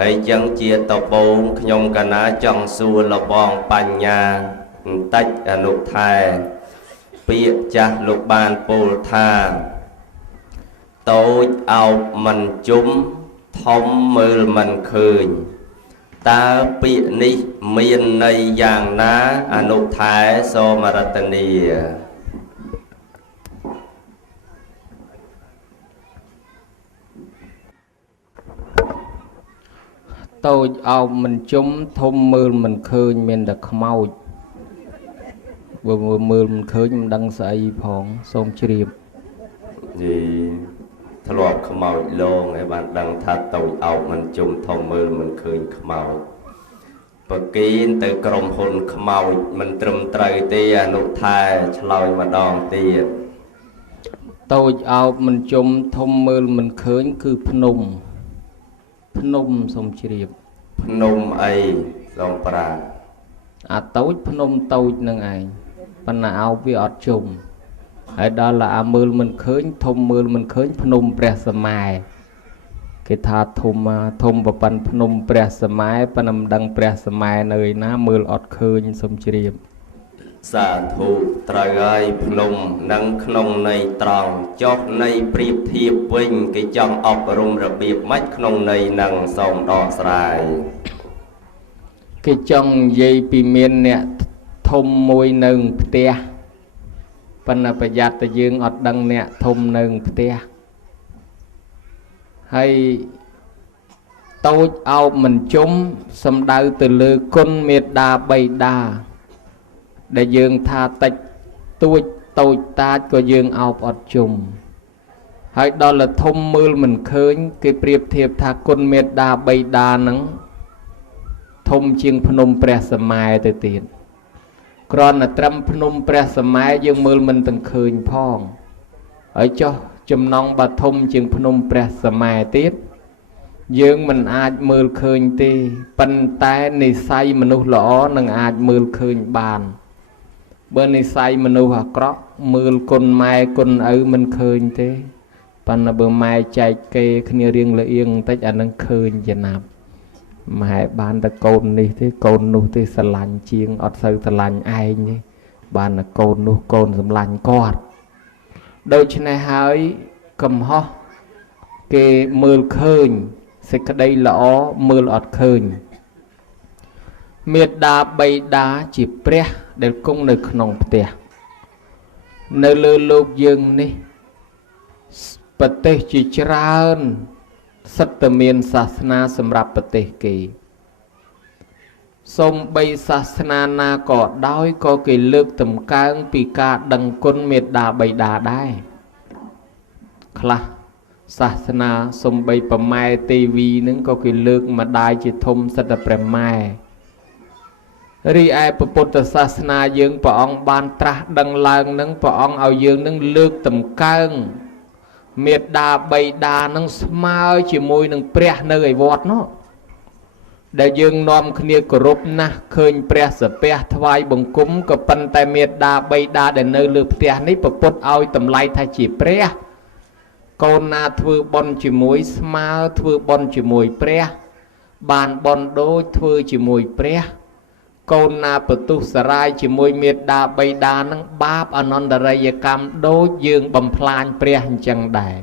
ហើយចឹងជាតបូងខ្ញុំកណាចង់សួរលបងបញ្ញាបន្តិចអនុថែពាក្យចាស់លោកបានពោលថាតូចអោបមិនជុំធំមើលមិនឃើញតើពាក្យនេះមានន័យយ៉ាងណាអនុថែសូមរតនាតូចអោបមិនជុំធំមើលមិនឃើញមានតែខ្មោចបើមើលមិនឃើញមិនដឹងស្អីផងសូមជ្រាបយីធ្លាប់ខ្មោចលងឲ្យបានដឹងថាតូចអោបមិនជុំធំមើលមិនឃើញខ្មោចប្រគិនទៅក្រុមហ៊ុនខ្មោចមិនត្រឹមត្រូវទេអនុថែឆ្លើយម្ដងទៀតតូចអោបមិនជុំធំមើលមិនឃើញគឺភ្នំសូមជ្រាបភ្នំអីសូមប្រាអាតូចភ្នំតូចនឹងឯងប៉ុន្តែអោបវាអត់ជុំហើយដល់អាមើលមិនឃើញធំមើលមិនឃើញភ្នំព្រះសម័យគេថាធំប្រពន្ធភ្នំព្រះសម័យប៉ុន្តែមិនដឹងព្រះសម័យនៅឯណាមើលអត់ឃើញសូមជ្រាបសាធុត្រូវហើយភ្នំនឹងក្នុងន័យត្រង់ចុះន័យប្រៀបធៀបវិញគេចង់អប់រំរបៀបម៉េចក្នុងន័យនឹងសូមដកស្រាយគេចង់និយាយពីមានអ្នកធំមួយនៅផ្ទះប៉ុន្តែប្រយ័ត្នតែយើងអត់ដឹងអ្នកធំនៅផ្ទះហើយតូចអោបមិនជុំសំដៅទៅលើគុណមេត្តាបិតាដែលយើងថាតិចតួចតូចតាចក៏យើងអោបអត់ជុំហើយដល់ធំមើលមិនឃើញគេប្រៀបធៀបថាគុណមេត្តាបិតានឹងធំជាងភ្នំព្រះសម័យទៅទៀតគ្រាន់តែត្រឹមភ្នំព្រះសម័យយើងមើលមិនទាំងឃើញផងហើយចុះចំណងបើធំជាងភ្នំព្រះសម័យទៀតយើងមិនអាចមើលឃើញទេប៉ុន្តែនិស្ស័យមនុស្សល្អនឹងអាចមើលឃើញបានបើនិស្ស័យមនុស្សអាក្រក់មើលគុណម៉ែគុណឪមិនឃើញទេប៉ុន្តែបើម៉ែចែកគេគ្នារៀងលៀងបន្តិចអានឹងឃើញចំណាប់ម៉ែបានតែកូននេះទេកូននោះទេស្រឡាញ់ជាងអត់សូវស្រឡាញ់ឯងទេបានតែកូននោះកូនស្រឡាញ់គាត់ដូច្នេះហើយកំហុសគេមើលឃើញសេចក្តីល្អមើលអត់ឃើញមេត្តាបិតាជាព្រះដែលគង់នៅក្នុងផ្ទះនៅលើលោកយើងនេះប្រទេសជាច្រើនសិតតែមានសាសនាសម្រាប់ប្រទេសគេសូម្បីសាសនាណាក៏ដោយក៏គេលើកតម្កើងពីការដឹងគុណមេត្តាបិតាដែរខ្លះសាសនាសូម្បីប្រម៉ែទេវីនឹងក៏គេលើកម្ដាយជាធំសិតតែព្រះម៉ែរីឯពុទ្ធសាសនាយើងព្រះអង្គបានត្រាស់ដឹងឡើងនឹងព្រះអង្គឲ្យយើងនឹងលើកតម្កើងមេត្តាបិតានឹងស្មើជាមួយនឹងព្រះនៅឯវត្តនោះដែលយើងនាំគ្នាគោរពណាស់ឃើញព្រះសាពះថ្វាយបង្គំក៏ប៉ុន្តែមេត្តាបិតាដែលនៅលើផ្ទះនេះពុទ្ធឲ្យតម្លៃថាជាព្រះកូនណាធ្វើបុណ្យជាមួយស្មើធ្វើបុណ្យជាមួយព្រះបានបុណ្យដូចធ្វើជាមួយព្រះកូនណាបទុសរាយជាមួយមេត្តាបិតានឹងបាបអនន្តរិយកម្មដូចយើងបំផ្លាញព្រះអញ្ចឹងដែរ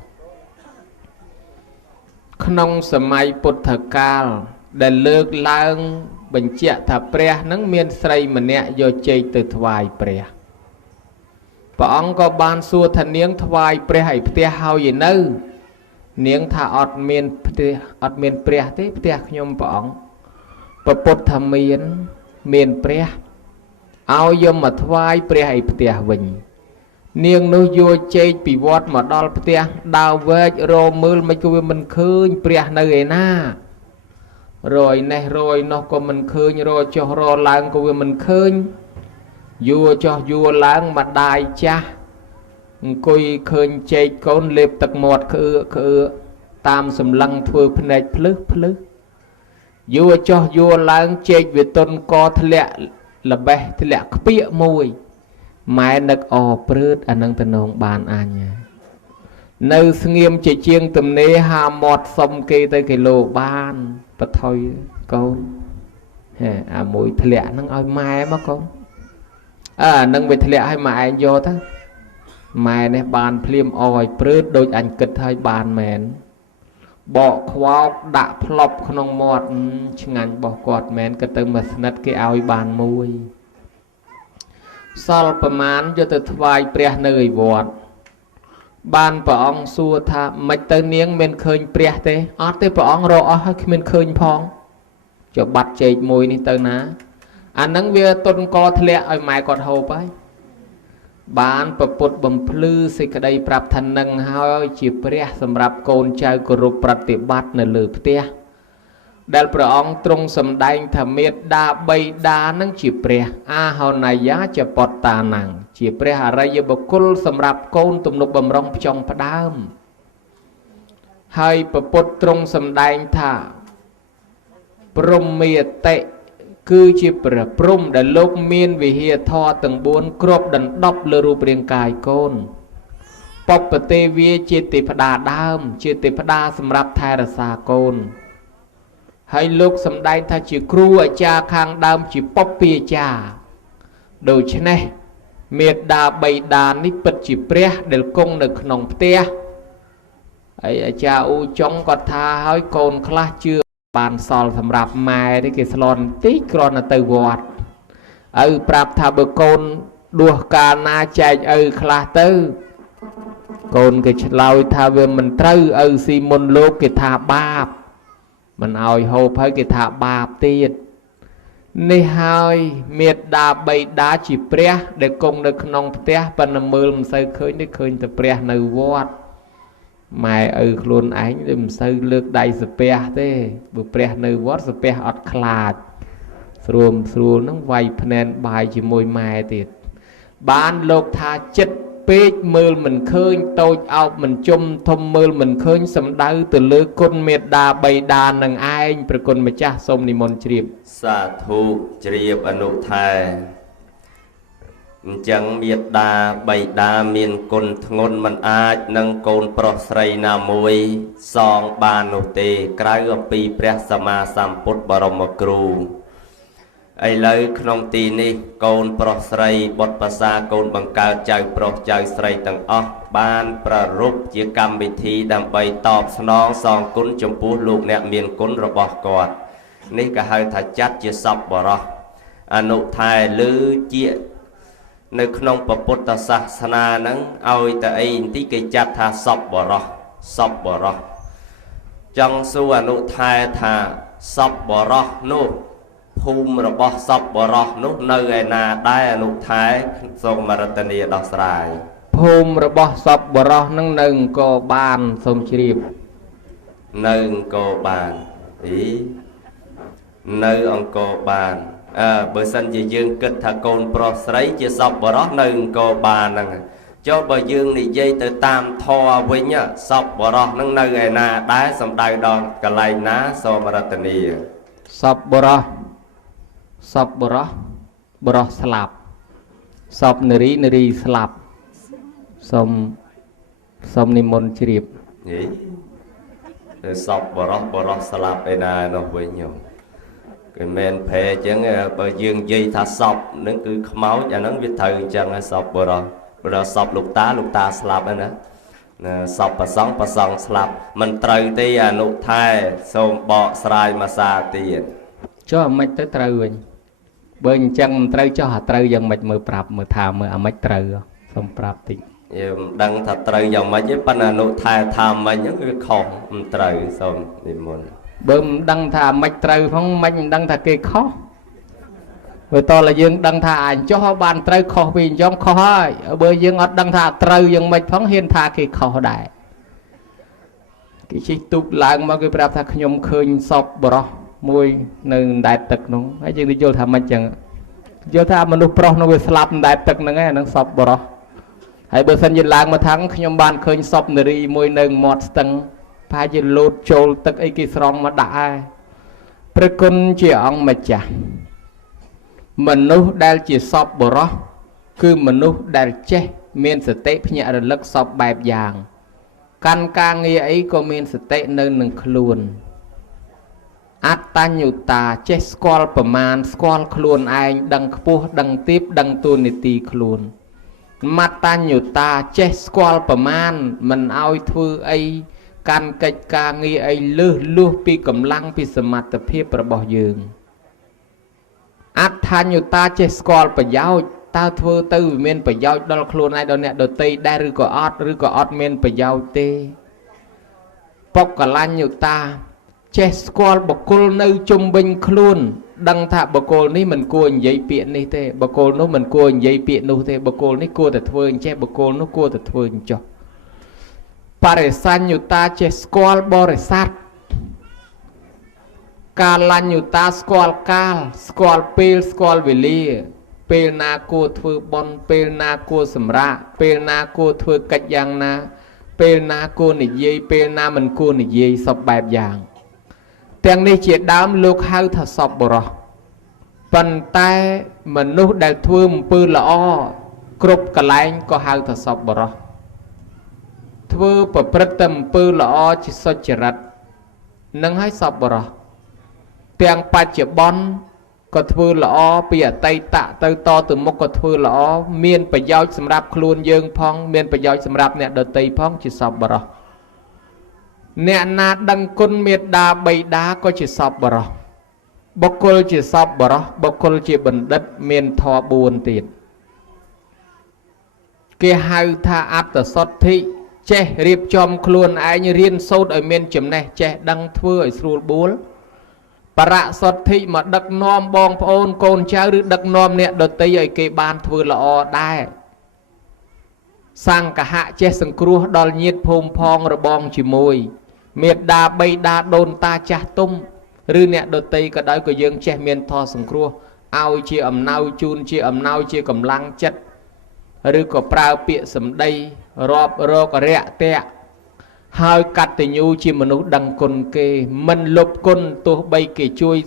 ក្នុងសម័យពុទ្ធកាលដែលលើកឡើងបញ្ជាក់ថាព្រះនឹងមានស្រីម្នាក់យកចេកទៅថ្វាយព្រះអង្គក៏បានសួរថានាងថ្វាយព្រះឲ្យផ្ទះហើយឯនៅនាងថាអត់មានផ្ទះអត់មានព្រះទេផ្ទះខ្ញុំព្រះអង្គពុទ្ធថាមានព្រះឲ្យយកមកថ្វាយព្រះឲ្យផ្ទះវិញនាងនោះយកចេកពីវត្តមកដល់ផ្ទះដើរវែករមើលមិនក៏វាមិនឃើញព្រះនៅឯណារយនេះរយនោះក៏មិនឃើញរចុះរឡើងក៏វាមិនឃើញយួរចុះយួរឡើងម្ដាយចាស់អង្គុយឃើញចេកកូនលេបទឹកមាត់ក្អឺតាមសម្លឹងធ្វើភ្នែកភ្លឹះយួរចុះយួរឡើងចេកវាតុនកធ្លាក់ល្បេះធ្លាក់ខ្ពាកមួយម៉ែនឹកអព្រឺតអានឹងតំណងបានអញ nơi nghiêm chỉ chiêng tùm nế hà mọt xong kê tới cái lô ban bật thôi con mũi thịt lẹ nâng ơi mai mà con nâng về thịt lẹ hay mà anh vô ta mai này bàn phim oi prớt đôi anh kịch hay bàn mền bỏ khoác đã plop không mọt chừng anh bỏ quạt mền cái từ mà nát cái oi bàn mùi sauประมาณ cho từ vài pre nơi vọt ban bà ông xua tha mạch tới niếng mình khơi pre thế ót tới bà ông rõ hay mình khơi phong cho bắt chạy mùi này tới ná anh nâng về tôn co thịt lẹ ở mai còn hộp ấy ban bà bột bầm plư xây cái đây prap thân nâng hơi chỉ pre sầm rạp côn trai của rụp prati bát nở lử tia đại bà ông trung sầm đanh thầm miệt đa bay đa nâng chỉ pre hầu này giá cho bọt tà nặng chỉ pre hà ra như bậc côn sầm rạp côn tụm nục bầm rong trong phá đam hai bà bột trung sầm đanh thả prom miệt tệ cứ chỉ prom để lúc miên vì hiệp thọ từng bốn crop đần đắp lơ ru riêng cài côn pop tê vi chỉ tì phá đa đam chỉ tì phá đa sầm rạp thay ra xa côn hay lúc sầm đai ta chỉ cru ở cha khang đam chỉ poppy cha đồ chứ này miệt đà bầy đà nít bật chỉ pre để công được nòng tia ấy cha u chống có tha hỏi côn khla chưa bàn sol sầm rạp mai đấy cái salon tí còn là từ vọt prap tha bờ côn đua ca na chạy khla tư côn cái lao tha về mình trâu simon lô cái tha ba mình hỏi hộp hay cái thả bạp tiết này hai miệt đà bầy đá chỉ pre để cùng được nông té phần nằm mơ làm sao khơi để khơi từ pre nơi vót mày luôn ánh để làm sao lược đầy spe thế bữa pre nơi vót spe ọt khlat sườn nó vay phèn bài chỉ môi mày tiệt bán lộc tha chất pết mơ mình khơi tôi ao mình chung thông mơ mình khơi sầm đau từ lưỡi con miệt đà bầy đà nằng aiประគុណម្ចាស់សូមនិមន្តជ្រាបសាធុជ្រាបអនុថែអញ្ចឹងមេត្តាបៃតាមានគុណធ្ងន់មិនអាចនឹងកូនប្រុសស្រីណាមួយសងបាននោះទេក្រៅអំពីព្រះសម្មាសម្ពុទ្ធបរមគ្រូឥឡូវក្នុងទីនេះកូនប្រុសស្រីបុត្រប្រសាកូនបង្កើតចៅប្រុសចៅស្រីទាំងអស់បានប្រារព្ធជាកម្មវិធីដើម្បីតបស្នងសងគុណចំពោះលោកអ្នកមានគុណរបស់គាត់នេះក៏ហៅថាចាត់ជាសពបរោះអនុថែលឺជានៅក្នុងពុទ្ធសាសនាហ្នឹងឲ្យតែអីបន្តិចគេចាត់ថាសពបរោះសពបរោះចង់សួរអនុថែថាសពបរោះនោះភូមិរបស់សពបរោះនោះនៅឯណាដែរអនុថែសូមរតនាដោះស្រាយភូមិរបស់សពបរោះនឹងនៅអង្គរបានសូមជ្រាបនៅអង្គរបាននៅអង្គរបានបើសិនជាយើងគិតថាកូនប្រុសស្រីជាសពបរោះនៅអង្គរបានហ្នឹងចុះបើយើងនិយាយទៅតាមធម៌វិញសពបរោះហ្នឹងនៅឯណាដែរសំដៅដល់កន្លែងណាសូមរតនាសពបរោះបរោះស្លាប់សពនារីស្លាប់សូមនិមន្តជ្រាបសពបរោះស្លាប់ឯណានោះវិញខ្ញុំគេមិនផែអញ្ចឹងបើយើងនិយាយថាសពនឹងគឺខ្មោចអាហ្នឹងវាត្រូវអញ្ចឹងសពបរោះសពលោកតាស្លាប់ហ្នឹងណាសពប្រសង់ស្លាប់មិនត្រូវទេអនុថែសូមបកស្រាយមួយសារទៀតចុះអាម៉េចទៅត្រូវវិញបើអញ្ចឹងមិនត្រូវចុះអាត្រូវយ៉ាងម៉េចមើលប្រាប់មើលថាមើលអាម៉េចត្រូវសូមប្រាប់តិចយើងមិនដឹងថាត្រូវយ៉ាងម៉េចទេប៉ុន្តែអនុថែថាម៉េចហ្នឹងវាខុសមិនត្រូវសូមនិមន្តបើមិនដឹងថាអាម៉េចត្រូវផងមិនដឹងថាគេខុសបើតើយើងដឹងថាអញ្ចោះបានត្រូវខុសពីអញ្ចឹងខុសហើយបើយើងអត់ដឹងថាត្រូវយ៉ាងម៉េចផងហ៊ានថាគេខុសដែរគេជិះទូកឡើងមកគេប្រាប់ថាខ្ញុំឃើញសពបរោះមួយនៅដែតទឹកនោះហើយយើងនិយាយថាមិនអញ្ចឹងយល់ថាមនុស្សប្រុសនោះវាស្លាប់ដែតទឹកហ្នឹងឯងហ្នឹងសពបរោះហើយបើសិនយើងឡើងមកថាខ្ញុំបានឃើញសពនារីមួយនៅមាត់ស្ទឹងប្រហែលជាលោតចូលទឹកអីគេស្រង់មកដាក់ហើយព្រះគុណជាអង្គម្ចាស់មនុស្សដែលជាសពបរោះគឺមនុស្សដែលចេះមានសតិភ្ញាក់រលឹកសពបែបយ៉ាង កាន់ការងារអីក៏មានសតិនៅនឹងខ្លួនអត្តញ្ញូតាចេះស្គាល់ប្រមាណស្គាល់ខ្លួនឯងដឹងខ្ពស់ដឹងទាបដឹងតួនាទីខ្លួនមត្តញ្ញូតាចេះស្គាល់ប្រមាណមិនឲ្យធ្វើអីកាន់កិច្ចការងារអីលើសលួសពីកម្លាំងពីសមត្ថភាពរបស់យើងអដ្ឋញ្ញូតាចេះស្គាល់ប្រយោជន៍តើធ្វើទៅវាមានប្រយោជន៍ដល់ខ្លួនឯងដល់អ្នកដទៃដែរឬក៏អត់មានប្រយោជន៍ទេបុគ្គលញ្ញូតាចេះស្គាល់បុគ្គលនៅជុំវិញខ្លួនដឹងថាបុគ្គលនេះមិនគួរនិយាយពាក្យនេះទេបុគ្គលនោះមិនគួរនិយាយពាក្យនោះទេបុគ្គលនេះគួរតែធ្វើអញ្ចេះបុគ្គលនោះគួរតែធ្វើអញ្ចោះបរិសញ្ញូតាចេះស្គាល់បរិស័ទកាលញ្ញូតាស្គាល់កាលស្គាល់ពេលស្គាល់វេលាពេលណាគួរធ្វើបុណ្យពេលណាគួរសម្រាកពេលណាគួរធ្វើកិច្ចយ៉ាងណាពេលណាគួរនិយាយពេលណាមិនគួរនិយាយសពបែបយ៉ាងទាំងនេះជាដើមលោកហៅថាសប្បុរសប៉ុន្តែមនុស្សដែលធ្វើអំពើល្អគ្រប់កន្លែងក៏ហៅថាសប្បុរសធ្វើប្រព្រឹត្តតែអំពើល្អជាសុចរិតនឹងឲ្យសប្បុរសទាំងបច្ចុប្បន្នក៏ធ្វើល្អពីអតីតទៅទៅមុខក៏ធ្វើល្អមានប្រយោជន៍សម្រាប់ខ្លួនយើងផងមានប្រយោជន៍សម្រាប់អ្នកដទៃផងជាសប្បុរសអ្នកណាដឹងគុណមេត្តាបិតាក៏ជាសប្បុរសបុគ្គលជាសប្បុរសបុគ្គលជាបណ្ឌិតមានធម៌4ទៀតគេហៅថាអត្តសទ្ធិចេះរៀបចំខ្លួនឯងរៀនសូត្រឲ្យមានចំណេះចេះដឹងធ្វើឲ្យស្រួលបួលបរសទ្ធិមកដឹកនាំបងប្អូនកូនចៅឬដឹកនាំអ្នកដទៃឲ្យគេបានធ្វើល្អដែរសង្ឃហៈចេះសង្គ្រោះដល់ញាតិភូមិផងរបងជាមួយមេត្តាបិតាដូនតាចាស់ទុំឬអ្នកដទៃក៏ដោយក៏យើងចេះមានធម៌សង្គ្រោះឲ្យជាអំណោយជូនជាអំណោយជាកម្លាំងចិត្តឬក៏ប្រើពាក្យសម្ដីរាប់រករយៈតៈហើយកតញ្ញូជាមនុស្សដឹងគុណគេមិនលុបគុណទោះបីគេជួយ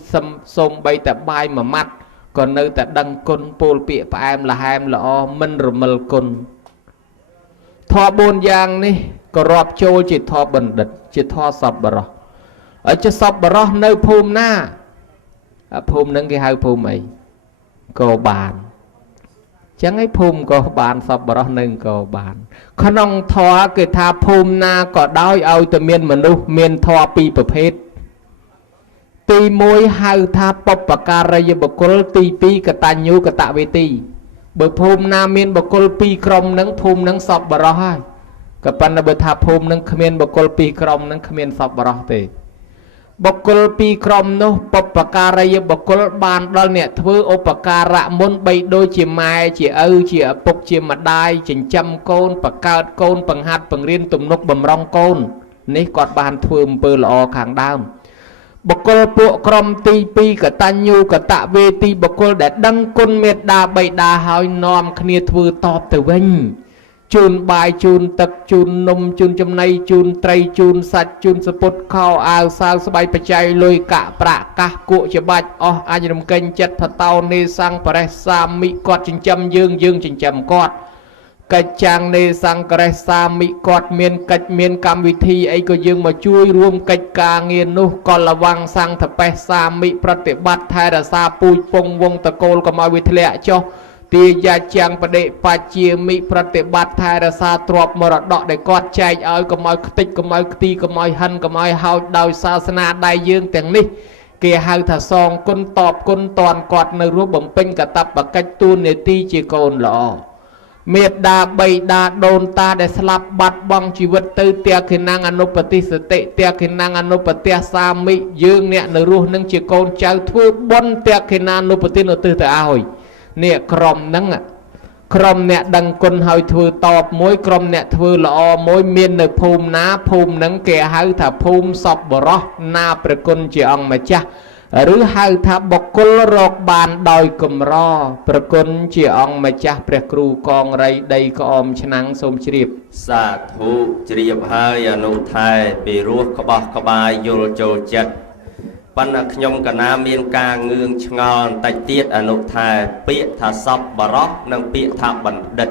សុំបីតែបាយមួយម៉ាត់ក៏នៅតែដឹងគុណពោលពាក្យផ្អែមល្ហែមល្អមិនរមិលគុណធម៌4យ៉ាងនេះក៏រាប់ចូលជាធម៌បណ្ឌិតជាធម៌សប្បុរសឲ្យជាសប្បុរសនៅភូមិណាភូមិហ្នឹងគេហៅភូមិអីក៏បានចឹងឯភូមិក៏បានសប្បុរសនឹងក៏បានក្នុងធម៌គេថាភូមិណាក៏ដោយឲ្យតែមានមនុស្សមានធម៌ពីរប្រភេទទី1ហៅថាបុព្វការីយបុគ្គលទី2កតញ្ញូកតវេទីបើភូមិណាមានបុគ្គល2ក្រុមហ្នឹងភូមិហ្នឹងសប្បុរសហើយក៏ប៉ុន្តែបើថាភូមិហ្នឹងគ្មានបុគ្គល2ក្រុមហ្នឹងគ្មានសប្បុរសទេបុគ្គល2ក្រុមនោះបុព្វការីយបុគ្គលបានដល់អ្នកធ្វើឧបការៈមុនបីដូចជាម៉ែជាឪជាឪពុកជាម្ដាយចិញ្ចឹមកូនបង្កើតកូនបង្ហាត់បង្រៀនទំនុកបំរុងកូននេះគាត់បានធ្វើអំពើល្អខាងដើមបុគ្គលពួកក្រុមទី2កតញ្ញូកតវេទីបុគ្គលដែលដឹងគុណមេត្តាបិតាហើយនាំគ្នាធ្វើតបទៅវិញជូនបាយជូនទឹកជូននំជូនចំណីជូនត្រីជូនសាច់ជូនសពុតខោអាវសាវស្បៃបច្ច័យលុយកាក់ប្រាក់កាសគក់ច្បាច់អស់អញរំកិញចិត្តផតោនេសង្ឃបរិសសាមិគាត់ចិញ្ចឹមយើងចិញ្ចឹមគាត់កិច្ចចាំងនេសង្ឃបរិសសាមិគាត់មានកិច្ចមានកម្មវិធីអីក៏យើងមកជួយរួមកិច្ចការងារនោះក៏លវងសង្ឃបេសសាមិប្រតិបត្តិថែរក្សាពូជពងវងតកូលកុំឲ្យវាធ្លាក់ចុះទាយាចាំងបដិបច្ជាមិប្រតិបត្តិថែរក្សាទ្រព្យមរតកដែលគាត់ចែកឲ្យកុំឲ្យខ្ទេចកុំឲ្យខ្ទីកុំឲ្យហិនកុំឲ្យហោចដោយសាសនាដៃយើងទាំងនេះគេហៅថាសងគុណតបគុណតនគាត់នៅរស់បំពេញកតបកិច្ចទូនាទីជាកូនល្អមេត្តាបិតាដូនតាដែលស្លាប់បាត់បង់ជីវិតទៅទាខិណាំងអនុបតិសតិទាខិណាំងអនុបតិសាមិយើងអ្នកនៅរស់នឹងជាកូនចៅធ្វើបុណ្យទាខិណានុបតិឧទ្ទិសទៅឲ្យនេះក្រុមហ្នឹងក្រុមអ្នកដឹងគុណហើយធ្វើតបមួយក្រុមអ្នកធ្វើល្អមួយមាននៅភូមិណាភូមិហ្នឹងគេហៅថាភូមិសប្បុរសណាព្រះគុណជាអង្គម្ចាស់ឬហៅថាបុគ្គលរកបានដោយកម្រព្រះគុណជាអង្គម្ចាស់ព្រះគ្រូកងរៃដីក្អមឆ្នាំងសូមជ្រាបសាធុជ្រាបហើយអនុថែពីរស់ក្បោះក្បាយយល់ចូលចិត្តប៉ុន្តែខ្ញុំកណាមានការងឿងឆ្ងល់បន្តិចទៀតអនុថែពាក្យថាសប្បុរសនិងពាក្យថាបណ្ឌិត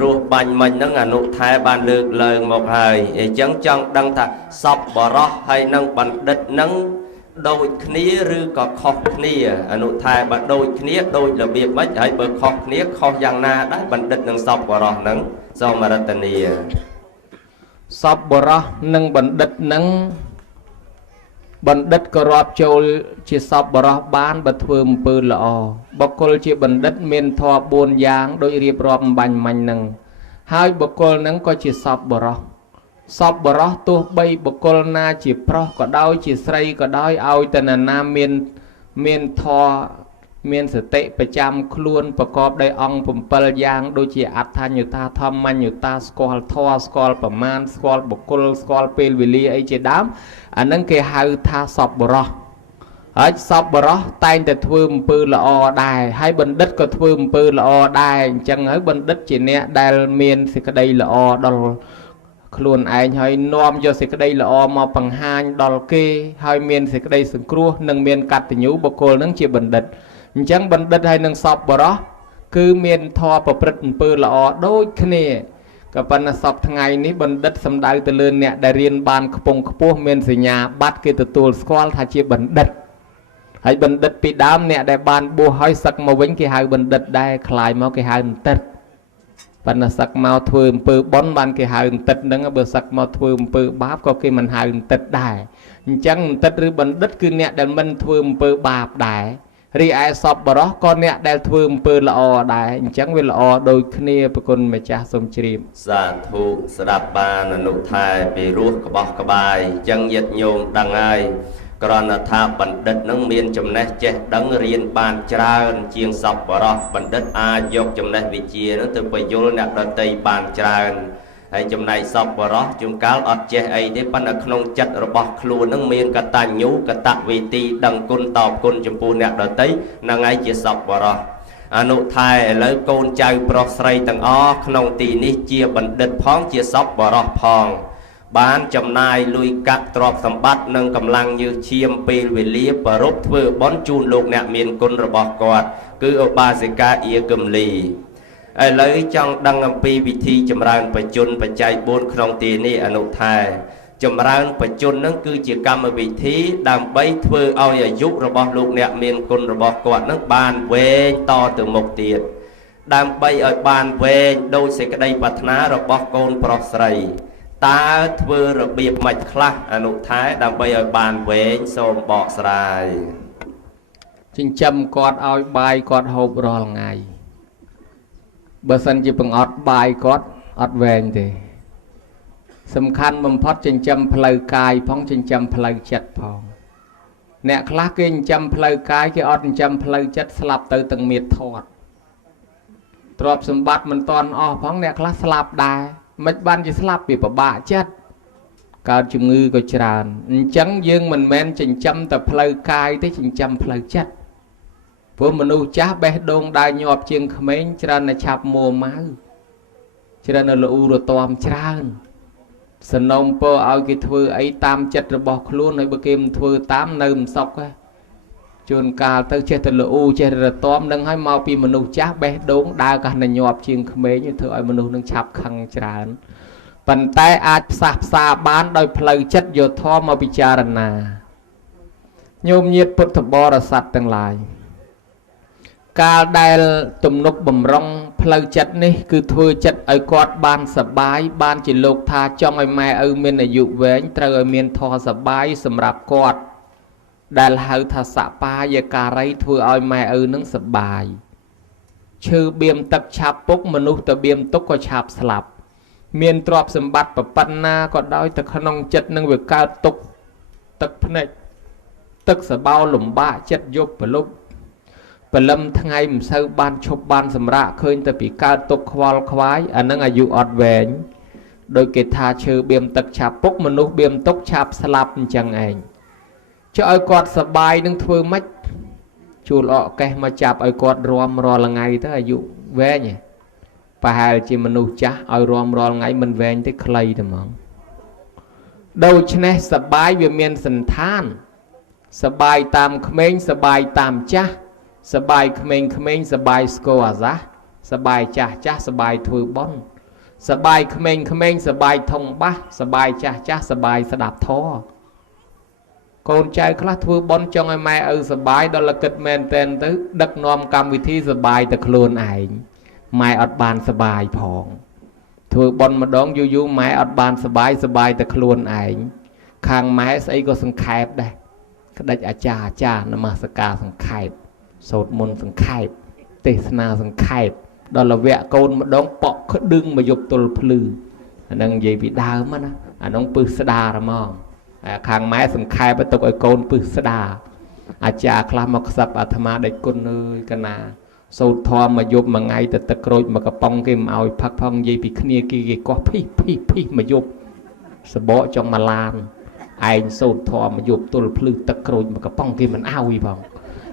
ព្រោះបាញ់មិញហ្នឹងអនុថែបានលើកឡើងមកហើយអញ្ចឹងចង់ដឹងថាសពបរោះហើយនឹងបណ្ឌិតហ្នឹងដូចគ្នាឬក៏ខុសគ្នាអនុថែបើដូចគ្នាដូចរបៀបម៉េចហើយបើខុសគ្នាខុសយ៉ាងណាដែរបណ្ឌិតនិងសពបរោះហ្នឹងសូមរតនាសពបរោះនិងបណ្ឌិតហ្នឹងបណ្ឌិតក៏រាប់ចូលជាសពបរោះបានបើធ្វើអំពើល្អបុគ្គលជាបណ្ឌិតមានធម៌4យ៉ាងដោយរៀបរាប់បាញ់មិញហ្នឹងហើយបុគ្គលហ្នឹងក៏ជាសពបរោះសពបរោះទោះបីបុគ្គលណាជាប្រុសក៏ដោយជាស្រីក៏ដោយឲ្យតែណាមានធម៌មានសតិប្រចាំខ្លួនប្រកបដោយអង្គ7យ៉ាងដូចជាអដ្ឋញ្ញតាធម្មញ្ញតាស្គាល់ធម៌ស្គាល់ប្រមាណស្គាល់បុគ្គលស្គាល់ពេលវេលាអីជាដើមអាហ្នឹងគេហៅថាសពបរោះហើយសពបរោះតែងតែធ្វើអំពើល្អដែរហើយបណ្ឌិតក៏ធ្វើអំពើល្អដែរអញ្ចឹងហើយបណ្ឌិតជាអ្នកដែលមានសេចក្តីល្អដល់ខ្លួនឯងហើយនាំយកសេចក្តីល្អមកបង្ហាញដល់គេហើយមានសេចក្តីសង្គ្រោះនិងមានកតញ្ញូបុគ្គលនឹងជាបណ្ឌិតអញ្ចឹងបណ្ឌិតហើយនឹងសពបរោះគឺមានធម៌ប្រព្រឹត្តអំពើល្អដូចគ្នាក៏ប៉ុន្តែសពថ្ងៃនេះបណ្ឌិតសំដៅទៅលើអ្នកដែលរៀនបានខ្ពង់ខ្ពស់មានសញ្ញាបត្រគេទទួលស្គាល់ថាជាបណ្ឌិតហើយបណ្ឌិតពីដើមអ្នកដែលបានបួសហើយសឹកមកវិញគេហៅបណ្ឌិតដែរខ្លាយមកគេហៅបន្តិតប៉ុន្តែសឹកមកធ្វើអំពើបុណ្យបានគេហៅបន្តិតហ្នឹងបើសឹកមកធ្វើអំពើបាបក៏គេមិនហៅបន្តិតដែរអញ្ចឹងបន្តិតឬបណ្ឌិតគឺអ្នកដែលមិនធ្វើអំពើបាបដែររីឯសពបរោះក៏អ្នកដែលធ្វើអំពើល្អដែរអញ្ចឹងវាល្អដូចគ្នាប្រគុណម្ចាស់សូមជ្រាបសាធុស្ដាប់បានអនុថែពីរោះក្បោះក្បាយអញ្ចឹងញាតិញោមដឹងហើយគ្រាន់តែថាបណ្ឌិតនឹងមានចំណេះចេះដឹងរៀនបានច្រើនជាងសពបរោះបណ្ឌិតអាចយកចំណេះវិជ្ជានឹងទៅបញ្យល់អ្នកដទៃបានច្រើនហើយចំណែកសពបរោះជួនកាលអត់ចេះអីទេប៉ុន្តែក្នុងចិត្តរបស់ខ្លួននឹងមានកតញ្ញូកតវេទីដឹងគុណតបគុណចំពោះអ្នកដទៃហ្នឹងហើយជាសពបរោះអនុថែឥឡូវកូនចៅប្រុសស្រីទាំងអស់ក្នុងទីនេះជាបណ្ឌិតផងជាសពបរោះផងបានចំណាយលុយកាក់ទ្រព្យសម្បត្តិនិងកម្លាំងញើសឈាមពេលវេលាប្ររពធ្វើបុណ្យជូនលោកអ្នកមានគុណរបស់គាត់គឺឧបាសិកាអៀកឹមលីឥឡូវចង់ដឹងអំពីវិធីចម្រើនបច្ចុប្បន្នបច្ច័យ4ក្នុងទីនេះអនុថែចម្រើនបច្ចុប្បន្ននឹងគឺជាកម្មវិធីដើម្បីធ្វើឲ្យអាយុរបស់លោកអ្នកមានគុណរបស់គាត់នឹងបានវែងតទៅមុខទៀតដើម្បីឲ្យបានវែងដោយសេចក្តីប្រាថ្នារបស់កូនប្រុសស្រីតើធ្វើរបៀបម៉េចខ្លះអនុថែដើម្បីឲ្យបានវែងសូមបកស្រាយចិញ្ចឹមគាត់ឲ្យបាយគាត់ហូបរាល់ថ្ងៃបើសិនជាបង្អត់បាយគាត់អត់វែងទេសំខាន់បំផុតចិញ្ចឹមផ្លូវកាយផងចិញ្ចឹមផ្លូវចិត្តផងអ្នកខ្លះគេចិញ្ចឹមផ្លូវកាយគេអត់ចិញ្ចឹមផ្លូវចិត្តស្លាប់ទៅទាំងមៀតធាត់ទ្រព្យសម្បត្តិមិនតាន់អស់ផងអ្នកខ្លះស្លាប់ដែរមិនបានជាស្លាប់ពីពិបាកចិត្តកើតជំងឺក៏ច្រើនអញ្ចឹងយើងមិនមែនចិញ្ចឹមតែផ្លូវកាយទេចិញ្ចឹមផ្លូវចិត្តព្រោះមនុស្សចាស់បេះដូងដើរញាប់ជាងក្មេងច្រើនតែឆាប់មួម៉ៅច្រើនតែល្អូរទាំច្រើនសនំពរឲ្យគេធ្វើអីតាមចិត្តរបស់ខ្លួនហើយបើគេមិនធ្វើតាមនៅមិនសុខទេជួនកាលទៅចេះតែល្អូចេះតែរទាំនឹងឲ្យមកពីមនុស្សចាស់បេះដូងដើរកាសតែញាប់ជាងក្មេងធ្វើឲ្យមនុស្សនឹងឆាប់ខឹងច្រើនប៉ុន្តែអាចផ្សះផ្សាបានដោយផ្លូវចិត្តយកធម៌មកពិចារណាញោមញាតិពុទ្ធបរិស័ទទាំងឡាយកាលដែលទំនុកបំរុងផ្លូវចិត្តនេះគឺធ្វើចិត្តឲ្យគាត់បានសបាយបានជាលោកថាចង់ឲ្យម៉ែឪមានអាយុវែងត្រូវឲ្យមានធម៌សបាយសម្រាប់គាត់ដែលហៅថាសបាយការីធ្វើឲ្យម៉ែឪនឹងសបាយឈឺបៀមទឹកឆាប់ពុកមនុស្សទៅបៀមទុកក៏ឆាប់ស្លាប់មានទ្រព្យសម្បត្តិប៉ុណ្ណាក៏ដោយតែក្នុងចិត្តនឹងវាកើតទុកទឹកភ្នែកទឹកសបោលំបាកចិត្តយប់ប្រលប់ព្រលឹមថ្ងៃមិនសូវបានឈប់បានសម្រាកឃើញតែពីកើតទុកខ្វល់ខ្វាយអានឹងអាយុអត់វែងដោយគេថាឈើបៀមទឹកឆាប់ពុកមនុស្សបៀមទុកឆាប់ស្លាប់អញ្ចឹងឯងចុះឲ្យគាត់សបាយនឹងធ្វើម៉េចជួលអកកេះមកចាប់ឲ្យគាត់រំរាល់ថ្ងៃទៅអាយុវែងប្រហែលជាមនុស្សចាស់ឲ្យរំរាល់ថ្ងៃមិនវែងទេខ្លីតែហ្មងដូច្នេះសបាយវាមានសន្តានសបាយតាមក្មេងសបាយតាមចាស់សបាយក្មេងៗសបាយស្គរអាសាស សបាយចាស់ចាស់សបាយធ្វើបន់សបាយក្មេងក្មេងសបាយធំបាសសបាយចាស់ចាស់សបាយស្ដាប់ធម៌កូនចៅខ្លះធ្វើបន់ចង់ឲ្យម៉ែឪសបាយដល់លកិតមែនតែនទៅដឹកនាំកម្មវិធីសបាយតែខ្លួនឯងម៉ែអត់បានសបាយផងធ្វើបន់ម្ដងយូរយូរម៉ែអត់បានសបាយសបាយតែខ្លួនឯងខាងម៉ែស្អីក៏សង្ខេបដែរក្តិចអាចារ្យនមស្ការសង្ខេបសូត្រមន្តសង្ខេបទេសនាសង្ខេបដល់លវៈកូនម្ដងប៉ក់ក្តឹងមកយប់ទល់ភ្លឺអានឹងនិយាយពីដើមណាអានោះពឹសស្ដារហ្មងខាងម៉ែសង្ខេបទុកឲ្យកូនពឹសស្ដារអាចារ្យខ្លះមកខ្សឹបអាត្មាដេចគុណអើយកណាសូត្រធម៌មកយប់មួយថ្ងៃទៅទឹកក្រូចមកកំប៉ុងគេមិនឲ្យផឹកផងនិយាយពីគ្នាគេកោះភីមកយប់សបកចង់មកឡានឯងសូត្រធម៌មកយប់ទល់ភ្លឺទឹកក្រូចមកកំប៉ុងគេមិនឲ្យផង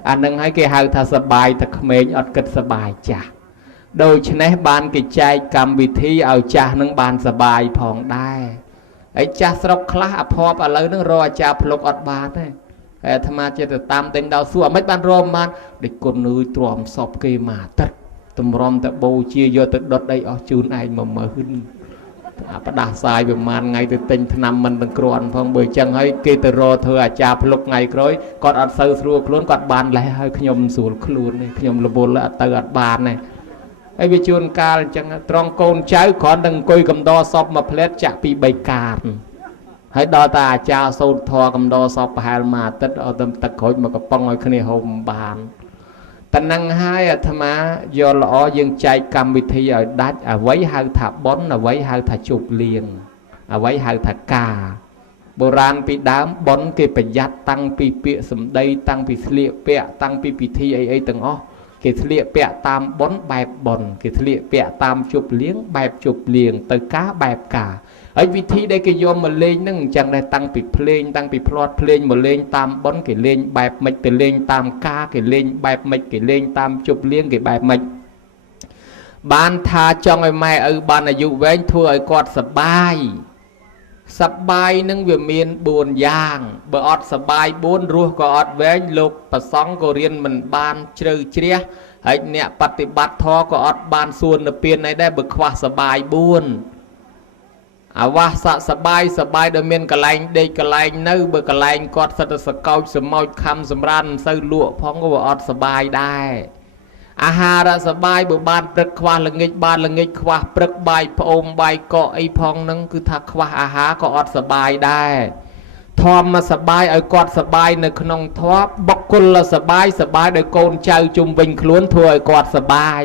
អានឹងឲ្យគេហៅថាសបាយតែក្មេងអត់គិតសបាយចាស់ដូច្នេះបានគេចែកកម្មវិធីឲ្យចាស់នឹងបានសបាយផងដែរហើយចាស់ស្រុកខ្លះអភ័ព្វឥឡូវនឹងរកអាចារ្យភ្លុកអត់បានទេហើយអាត្មាចេះទៅតាមទិញដល់សួរមិនបានរមបានដូចគុណឺទ្រាំសពគេមកទឹកតម្រាំតបូជាយកទៅដុតអីអស់ជូនឯង10000អាផ្ដាសាយប្រហែលថ្ងៃទៅទិញថ្នាំមិនទាំងគ្រាន់ផងបើអញ្ចឹងហើយគេទៅរកធ្វើអាចារ្យភ្លុកថ្ងៃក្រោយគាត់អត់សូវស្រួលខ្លួនគាត់បានលេះហើយខ្ញុំស្រួលខ្លួននេះខ្ញុំរវល់អត់ទៅអត់បានទេហើយវាជួនកាលអញ្ចឹងត្រង់កូនចៅគ្រាន់តែអង្គុយកំដរសពមួយផ្លែតចាក់ពី3កាតហើយដល់តែអាចារ្យសូត្រធម៌កំដរសពប្រហែលមួយអាទិត្យឲ្យទៅទឹកក្រូចមកកំប៉ុងឲ្យគ្នាហូបបានតែនឹងហើយអាត្មាយល់ល្អយើងចែកកម្មវិធីឲ្យដាច់អ្វីហៅថាបន់អ្វីហៅថាជប់លៀងអ្វីហៅថាការបុរាណពីដើមបន់គេប្រយ័ត្នតាំងពីពាក្យសម្ដីតាំងពីស្លៀកពាក់តាំងពីពិធីអីទាំងអស់គេស្លៀកពាក់តាមបន់បែបបន់គេស្លៀកពាក់តាមជប់លៀងបែបជប់លៀងទៅការបែបការហើយវិធីដែលគេយកមកលេងហ្នឹងអញ្ចឹងដែរតាំងពីភ្លេងតាំងពីផ្្លាត់ភ្លេងមកលេងតាមបន់គេលេងបែបម៉េចទៅលេងតាមការគេលេងបែបម៉េចគេលេងតាមជប់លៀងគេបែបម៉េចបានថាចង់ឲ្យម៉ែឪបានអាយុវែងធ្វើឲ្យគាត់សប្បាយសប្បាយនឹងវាមាន4យ៉ាងបើអត់សប្បាយ4រស់ក៏អត់វែងលោកប្រសង់ក៏រៀនមិនបានជ្រៅជ្រះហើយអ្នកបប្រតិបត្តិធម៌ក៏អត់បានសួននៅពៀនអីដែរបើខ្វះសប្បាយ4អាវាសសបាយសបាយដែលមានកលែងដេកកលែងនៅបើកលែងគាត់សិតតែសកោចសមោចខំសម្រានមិនសូវលក់ផងក៏អត់សបាយដែរអាហារសបាយបើបានព្រឹកខ្វះល្ងាចបានល្ងាចខ្វះព្រឹកបាយផ្អូមបាយកកអីផងហ្នឹងគឺថាខ្វះអាហារក៏អត់សបាយដែរធម៌មកសបាយឲ្យគាត់សបាយនៅក្នុងធម៌បុគ្គលសបាយសបាយដោយកូនចៅជុំវិញខ្លួនធ្វើឲ្យគាត់សបាយ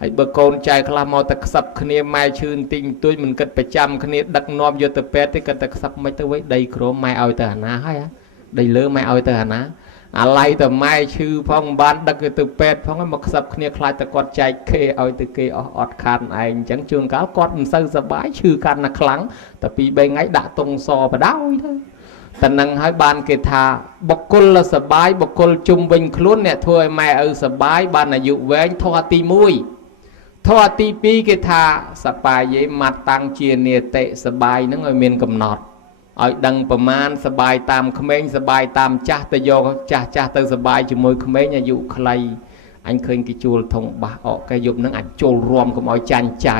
ហើយបើកូនចៅខ្លះមកតែខ្សឹបគ្នាម៉ែឈឺបន្តិចបន្តួចមិនគិតប្រចាំគ្នាដឹកនាំយកទៅពេទ្យទេគិតតែខ្សឹបមិនទៅវិញដីក្រមម៉ែឲ្យទៅអាណាហើយដីលើម៉ែឲ្យទៅអាណាអាឡ័យតែម៉ែឈឺផងមិនបានដឹកទៅពេទ្យផងមកខ្សឹបគ្នាខ្លាចតែគាត់ចែកគេឲ្យទៅគេអស់អត់ខានឯងអញ្ចឹងជួនកាលគាត់មិនសូវសប្បាយឈឺកាន់តែខ្លាំងតែ2 3ថ្ងៃដាក់តុងសបដោយទៅតែនឹងហើយបានគេថាបុគ្គលសប្បាយបុគ្គលជុំវិញខ្លួនអ្នកធ្វើឲ្យម៉ែឪសប្បាយបានអាយុវែងធម៌ទី1ធម៌ទី2គេថាសបាយយេម៉ាត់តាំងជានេតិសបាយនឹងឲ្យមានកំណត់ឲ្យដឹងប្រមាណសបាយតាមក្មេងសបាយតាមចាស់ទៅយកចាស់ទៅសបាយជាមួយក្មេងអាយុខ្លីអញឃើញគេជួលធំបាសអកគេយប់នឹងអាចចូលរួមកុំឲ្យចាញ់ចៅ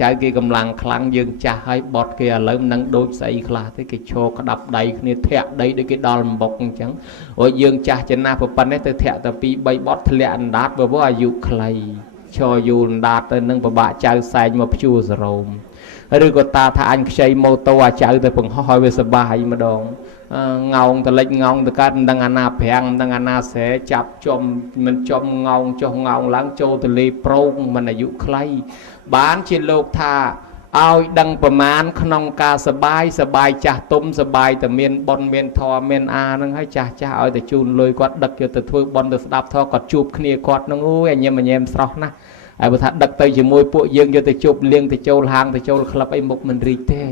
ចៅគេកម្លាំងខ្លាំងយើងចាស់ហើយបត់គេឥឡូវនឹងដូចស្អីខ្លះទេគេឈរក្តាប់ដៃគ្នាធាក់ដីដូចគេដល់អំបុកអញ្ចឹងអូយើងចាស់ចំណាស់ប៉ុណ្ណេះទៅធាក់តែ2 3បត់ធ្លាក់អណ្ដាតបើអាយុខ្លីឈរយូរអណ្ដាតទៅនឹងពិបាកចៅសែងមកព្យួរសរោមឬក៏តាថាអញខ្ចីម៉ូតូអាចៅទៅបង្ហោះឲ្យវាសបាយម្ដងងោងតលិចងោងទៅកើតមិនដឹងអាណាប្រាំងមិនដឹងអាណាស្រែចាប់ចំមិនចំងោងចុះងោងឡើងចូលទៅលេប្រងមិនអាយុខ្លីបានជាលោកថាឲ្យដឹងប្រមាណក្នុងការសបាយចាស់ទុំសបាយតែមានប៉ុនមានធម៌មានអានឹងហើយចាស់ឲ្យតែជូនលុយគាត់ដឹកយកទៅធ្វើប៉ុនទៅស្ដាប់ធម៌គាត់ជួបគ្នាគាត់នឹងអូយអញញែមស្រស់ណាស់ហើយបើថាដឹកទៅជាមួយពួកយើងយកទៅជប់លៀងទៅចូលហាងទៅចូលក្លឹបអីមុខមិនរីកទេ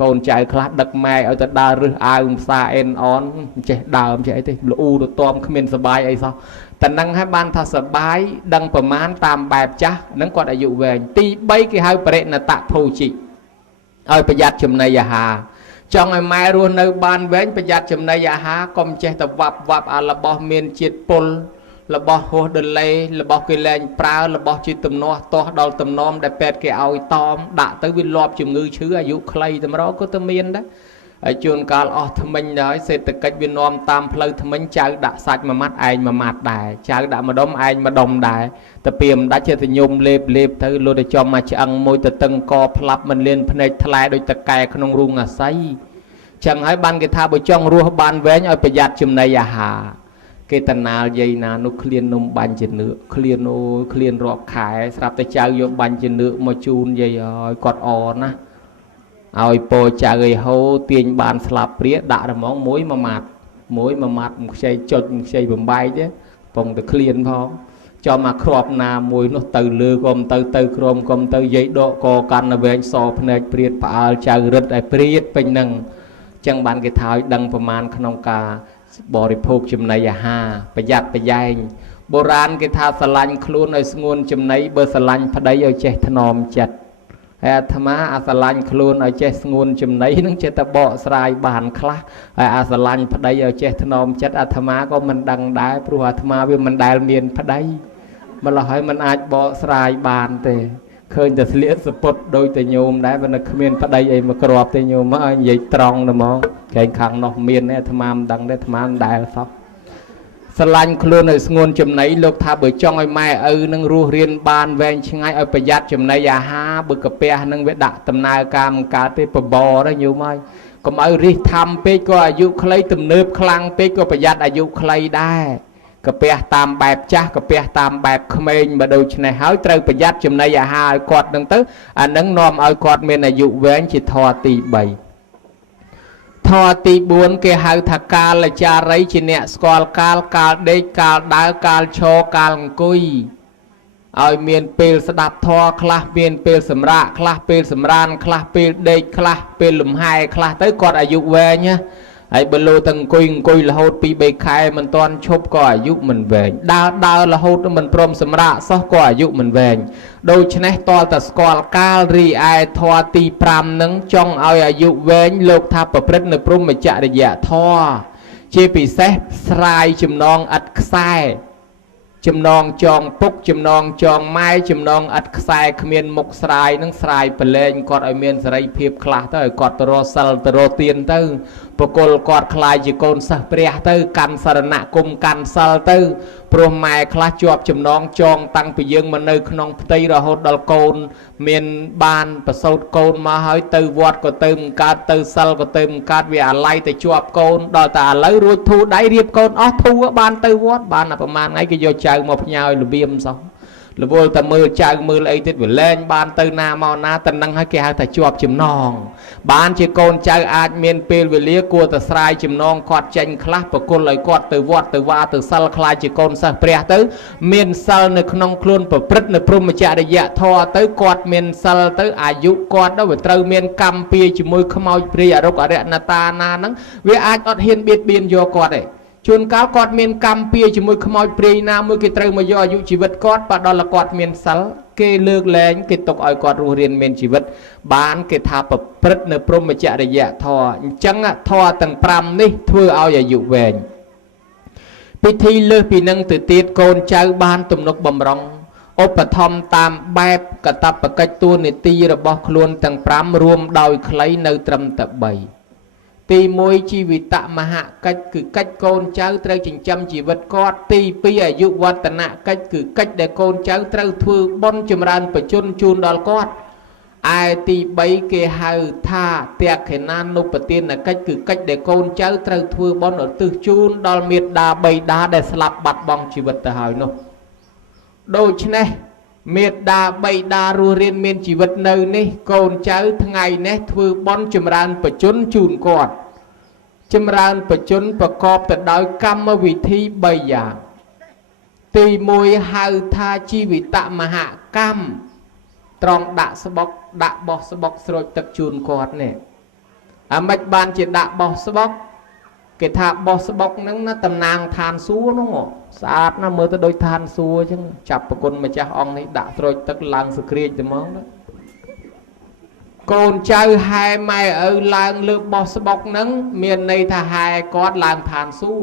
កូនចៅខ្លះដឹកម៉ែឲ្យទៅដើររឹសអាវផ្សារអេនអនចេះដើមចេះអីទេល្អូទៅតមគ្មានសបាយអីសោះតែនឹងឲ្យបានថាសបាយដឹងប្រមាណតាមបែបចាស់នឹងគាត់អាយុវែងទី3គេហៅបរិណតភោជិឲ្យប្រយ័ត្នចំណីអាហារចង់ឲ្យម៉ែរស់នៅបានវែងប្រយ័ត្នចំណីអាហារកុំចេះតែវាប់អារបស់មានជាតិពុល របស់ហោះដលេរបស់គេលែងប្រើរបស់ជាទំនាស់ទាស់ដល់ទំនំដែលពេទ្យគេឲ្យតមដាក់ទៅវាលាប់ជំងឺឈឺអាយុខ្លីតម្រូវក៏ទៅមានដែរហើយជួនកាលអស់ថ្មិញដែរសេដ្ឋកិច្ចវានាំតាមផ្លូវថ្មិញចៅដាក់សាច់មួយម៉ាត់ឯងមួយម៉ាត់ដែរចៅដាក់ម្ដុំឯងម្ដុំដែរតែពីមិនដាច់ចេះតែញោមលេបទៅលុតតែចំមកឆ្អឹងមួយទៅតឹងកផ្លាប់មិនលៀនភ្នែកថ្លែដូចតកែក្នុងរូងអាស័យចឹងហើយបានគេថាបើចង់រស់បានវែងឲ្យប្រយ័ត្នចំណីអាហារគេតណាលយាយណានោះឃ្លាននំបាញ់ជានឿកឃ្លានអូឃ្លានរាប់ខែស្រាប់តែចៅយកបាញ់ជានឿកមកជូនយាយឲ្យគាត់អណាឲ្យពោចៅឲ្យហូទាញបានស្លាប់ព្រាដាក់រមងមួយម៉ាត់ខ្ចីចុចខ្ចីបំបែកទេកំពុងតែឃ្លានផងចំមកគ្រាប់ណាមួយនោះទៅលើកុំទៅក្រមកុំទៅយាយដកកកាន់ទៅវែងសភ្នែកព្រាតផ្អើលចៅរឹតឲ្យព្រាតពេញនឹងចឹងបានគេថាឲ្យដឹងប្រមាណក្នុងការបរិភោគចំណីអាហារប្រយ័ត្នប្រយែងបុរាណគេថាស្រឡាញ់ខ្លួនឲ្យស្ងួនចំណីបើស្រឡាញ់ប្តីឲ្យចេះថ្នមចិត្តហើយអាត្មាអាស្រឡាញ់ខ្លួនឲ្យចេះស្ងួនចំណីនឹងចេះតែបកស្រាយបានខ្លះហើយអាស្រឡាញ់ប្តីឲ្យចេះថ្នមចិត្តអាត្មាក៏មិនដឹងដែរព្រោះអាត្មាវាមិនដែលមានប្តីម្ល៉េះហើយមិនអាចបកស្រាយបានទេឃើញតែស្លៀកសពុតដូចតែញោមដែរបើនៅគ្មានប្តីអីមកគ្រាប់ទេញោមឲ្យនិយាយត្រង់ទៅហ្មងកែងខាងនោះមានទេអាត្មាមិនដឹងទេអាត្មាមិនដែលសោះស្រឡាញ់ខ្លួនឲ្យស្ងួនចំណីលោកថាបើចង់ឲ្យម៉ែឪនឹងរស់រៀនបានវែងឆ្ងាយឲ្យប្រយ័ត្នចំណីអាហារបើកាពះនឹងវាដាក់ដំណើរការមិនកើតទេបបរទេញោមហើយកុំឲ្យរិះថាំពេកក៏អាយុខ្លីទំនើបខ្លាំងពេកក៏ប្រយ័ត្នអាយុខ្លីដែរកាពះតាមបែបចាស់កាពះតាមបែបក្មេងបើដូច្នេះហើយត្រូវប្រយ័ត្នចំណីអាហារឲ្យគាត់នឹងទៅអានឹងនាំឲ្យគាត់មានអាយុវែងជាធម៌ទី3ធម៌ទី4គេហៅថាកាលចារីជាអ្នកស្គាល់កាលដេកកាលដើរកាលឈរកាលអង្គុយឲ្យមានពេលស្ដាប់ធម៌ខ្លះមានពេលសម្រាកខ្លះពេលសម្រានខ្លះពេលដេកខ្លះពេលលំហែខ្លះទៅគាត់អាយុវែងណាហើយបើលោទាំងអង្គុយរហូត2 3ខែមិនទាន់ឈប់ក៏អាយុមិនវែងដើររហូតមិនព្រមសម្រាកសោះក៏អាយុមិនវែងដូច្នេះតលតែស្គាល់កាលរីឯធម៌ទី5នឹងចង់ឲ្យអាយុវែងលោកថាប្រព្រឹត្តនៅព្រហ្មចរិយធម៌ជាពិសេសស្រាយចំណងឥតខ្សែចំណងចងពុកចំណងចងម៉ែចំណងឥតខ្សែគ្មានមុខស្រាយនឹងស្រាយប្រឡែងគាត់ឲ្យមានសេរីភាពខ្លះទៅឲ្យគាត់ទៅរកសិលទៅរកទានទៅបកុលគាត់ខ្លាយជាកូនសិស្សព្រះទៅកាន់សរណគមកាន់សិលទៅព្រោះម៉ែខ្លះជាប់ចំណងចងតាំងពីយើងមកនៅក្នុងផ្ទៃរហូតដល់កូនមានបានប្រសូតកូនមកហើយទៅវត្តក៏ទៅមិនកើតទៅសិលក៏ទៅមិនកើតវាអាឡ័យទៅជាប់កូនដល់តែឥឡូវរួចធូរដៃរៀបកូនអស់ធូរបានទៅវត្តបានប្រហែលថ្ងៃគេយកចៅមកផ្ញើរបៀមសោះរវល់តែមើលចៅមើលអីទៀតវាលែងបានទៅណាមកណាតែនឹងឲ្យគេហៅថាជាប់ចំណងបានជាកូនចៅអាចមានពេលវេលាគួរតែស្រាយចំណងគាត់ចេញខ្លះប្រគល់ឲ្យគាត់ទៅវត្តទៅវាទៅសិលខ្លាចជាកូនសិស្សព្រះទៅមានសិលនៅក្នុងខ្លួនប្រព្រឹត្តនៅព្រហ្មចរិយធម៌ទៅគាត់មានសិលទៅអាយុគាត់ទៅវាត្រូវមានកម្មពៀជាមួយខ្មោចព្រាយអរុក្ខអរិយណតាណាហ្នឹងវាអាចអត់ហ៊ានបៀតបៀនយកគាត់ទេជួនកាលគាត់មានកម្មពៀជាមួយខ្មោចព្រាយណាមួយគេត្រូវមកយកអាយុជីវិតគាត់បើដល់គាត់មានសិលគេលើកលែងគេទុកឲ្យគាត់រស់រានមានជីវិតបានគេថាប្រព្រឹត្តនៅព្រហ្មចរិយធម៌អញ្ចឹងធម៌ទាំង5នេះធ្វើឲ្យអាយុវែងពិធីលើសពីនឹងទៅទៀតកូនចៅបានទំនុកបំរុងឧបត្ថម្ភតាមបែបកតបកិច្ចតួនាទីរបស់ខ្លួនទាំង5រួមដោយខ្លីនៅត្រឹមតែ3ទី1ជីវិតមហកិច្ចគឺកិច្ចកូនចៅត្រូវចិញ្ចឹមជីវិតគាត់ទី2អាយុវឌ្ឍនកិច្ចគឺកិច្ចដែលកូនចៅត្រូវធ្វើបុណ្យចម្រើនបជនជូនដល់គាត់ឯទី3គេហៅថាតេខេណានុបទានកិច្ចគឺកិច្ចដែលកូនចៅត្រូវធ្វើបុណ្យឧទ្ទិសជូនដល់មាតាបិតាដែលស្លាប់បាត់បង់ជីវិតទៅហើយនោះដូច្នេះមេត្តាបិតារស់រានមានជីវិតនៅនេះកូនចៅថ្ងៃនេះធ្វើបុណ្យចម្រើនបជនជូនគាត់ចម្រើនបជនប្រកបទៅដោយកម្មវិធី3យ៉ាងទី1ហៅថាជីវិតមហកម្មត្រង់ដាក់ស្បុកដាក់បោះស្បុកស្រូចទឹកជូនគាត់នេះអាម៉េចបានជាដាក់បោះស្បុកគេថាបោះស្បុកហ្នឹងណាតំណាងឋានសួគ៌ហ្នឹងស្អាតណាស់មើលទៅដូចឋានសួគ៌អញ្ចឹងចាប់ប្រគុណម្ចាស់អង្គនេះដាក់ស្រូចទឹកឡើងសក្រាចតែហ្មងណាកូនចៅហែម៉ែឪឡើងលើបោះស្បុកហ្នឹងមានន័យថាហែគាត់ឡើងឋានសួ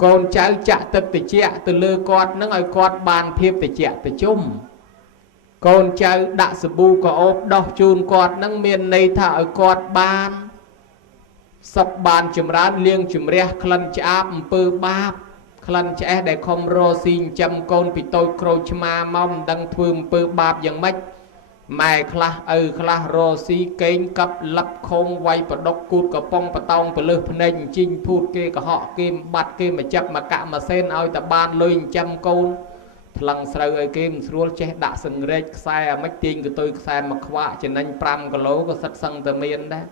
គ៌ កូនចៅចាក់ទឹកត្រជាក់ទៅលើគាត់នឹងឲ្យគាត់បានភាពត្រជាក់ត្រជុំកូនចៅដាក់សាប៊ូក្អូបដោះជូនគាត់នឹងមានន័យថាឲ្យគាត់បានសុខបានចម្រើនលាងជំរះក្លិនឆ្អាបអំពើបាបក្លិនឆ្អេះដែលខំរស់ស៊ីចិញ្ចឹមកូនពីតូចក្រូចឆ្មាមកមិនដឹងធ្វើអំពើបាបយ៉ាងម៉េចម៉ែខ្លះឪខ្លះរស់ស៊ីកេងកັບលឹបខោងវាយបដុកគូតកំប៉ុងបតោងពលឹះភ្នែកអញ្ជីងភូតគេកុហកគេបាត់គេមកចាប់មកកាក់មកសេនឲ្យតែបានលុយចិញ្ចឹមកូនថ្លឹងស្រូវឲ្យគេមិនស្រួលចេះដាក់សង្រេចខ្សែអាម៉េចទាញកតុយខ្សែមកខ្វាក់ចំណេញ5គីឡូក៏សិតសឹងតែមានដែរ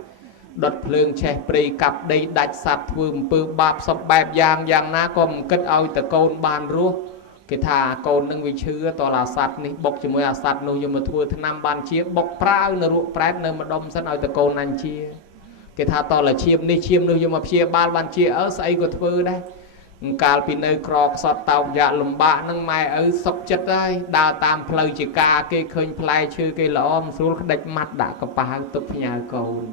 ដុតភ្លើងឆេះព្រៃកាប់ដីដាច់សัตว์ធ្វើអំពើបាបសពបែបយ៉ាងណាក៏មិនគិតឲ្យតកូនបានរស់គេថាកូននឹងវាឈឺតឡាសัตว์នេះបុកជាមួយអាសัตว์នោះយកមកធ្វើថ្នាំបានជាបុកប្រាវនៅរក់ប្រែតនៅម្ដុំសិនឲ្យតកូនអញជាគេថាតឡាឈាមនេះឈាមនោះយកមកព្យាបាលបានជាស្អីក៏ធ្វើដែរកាលពីនៅក្រខ្សត់តោកយ៉ាក់លំបាកនឹងម៉ែឪសុកចិត្តហើយដើរតាមផ្លូវជាការគេឃើញផ្លែឈើគេល្អមិនស្រួលក្តិចម៉ាត់ដាក់កប៉ាវទុកផ្ញើកូន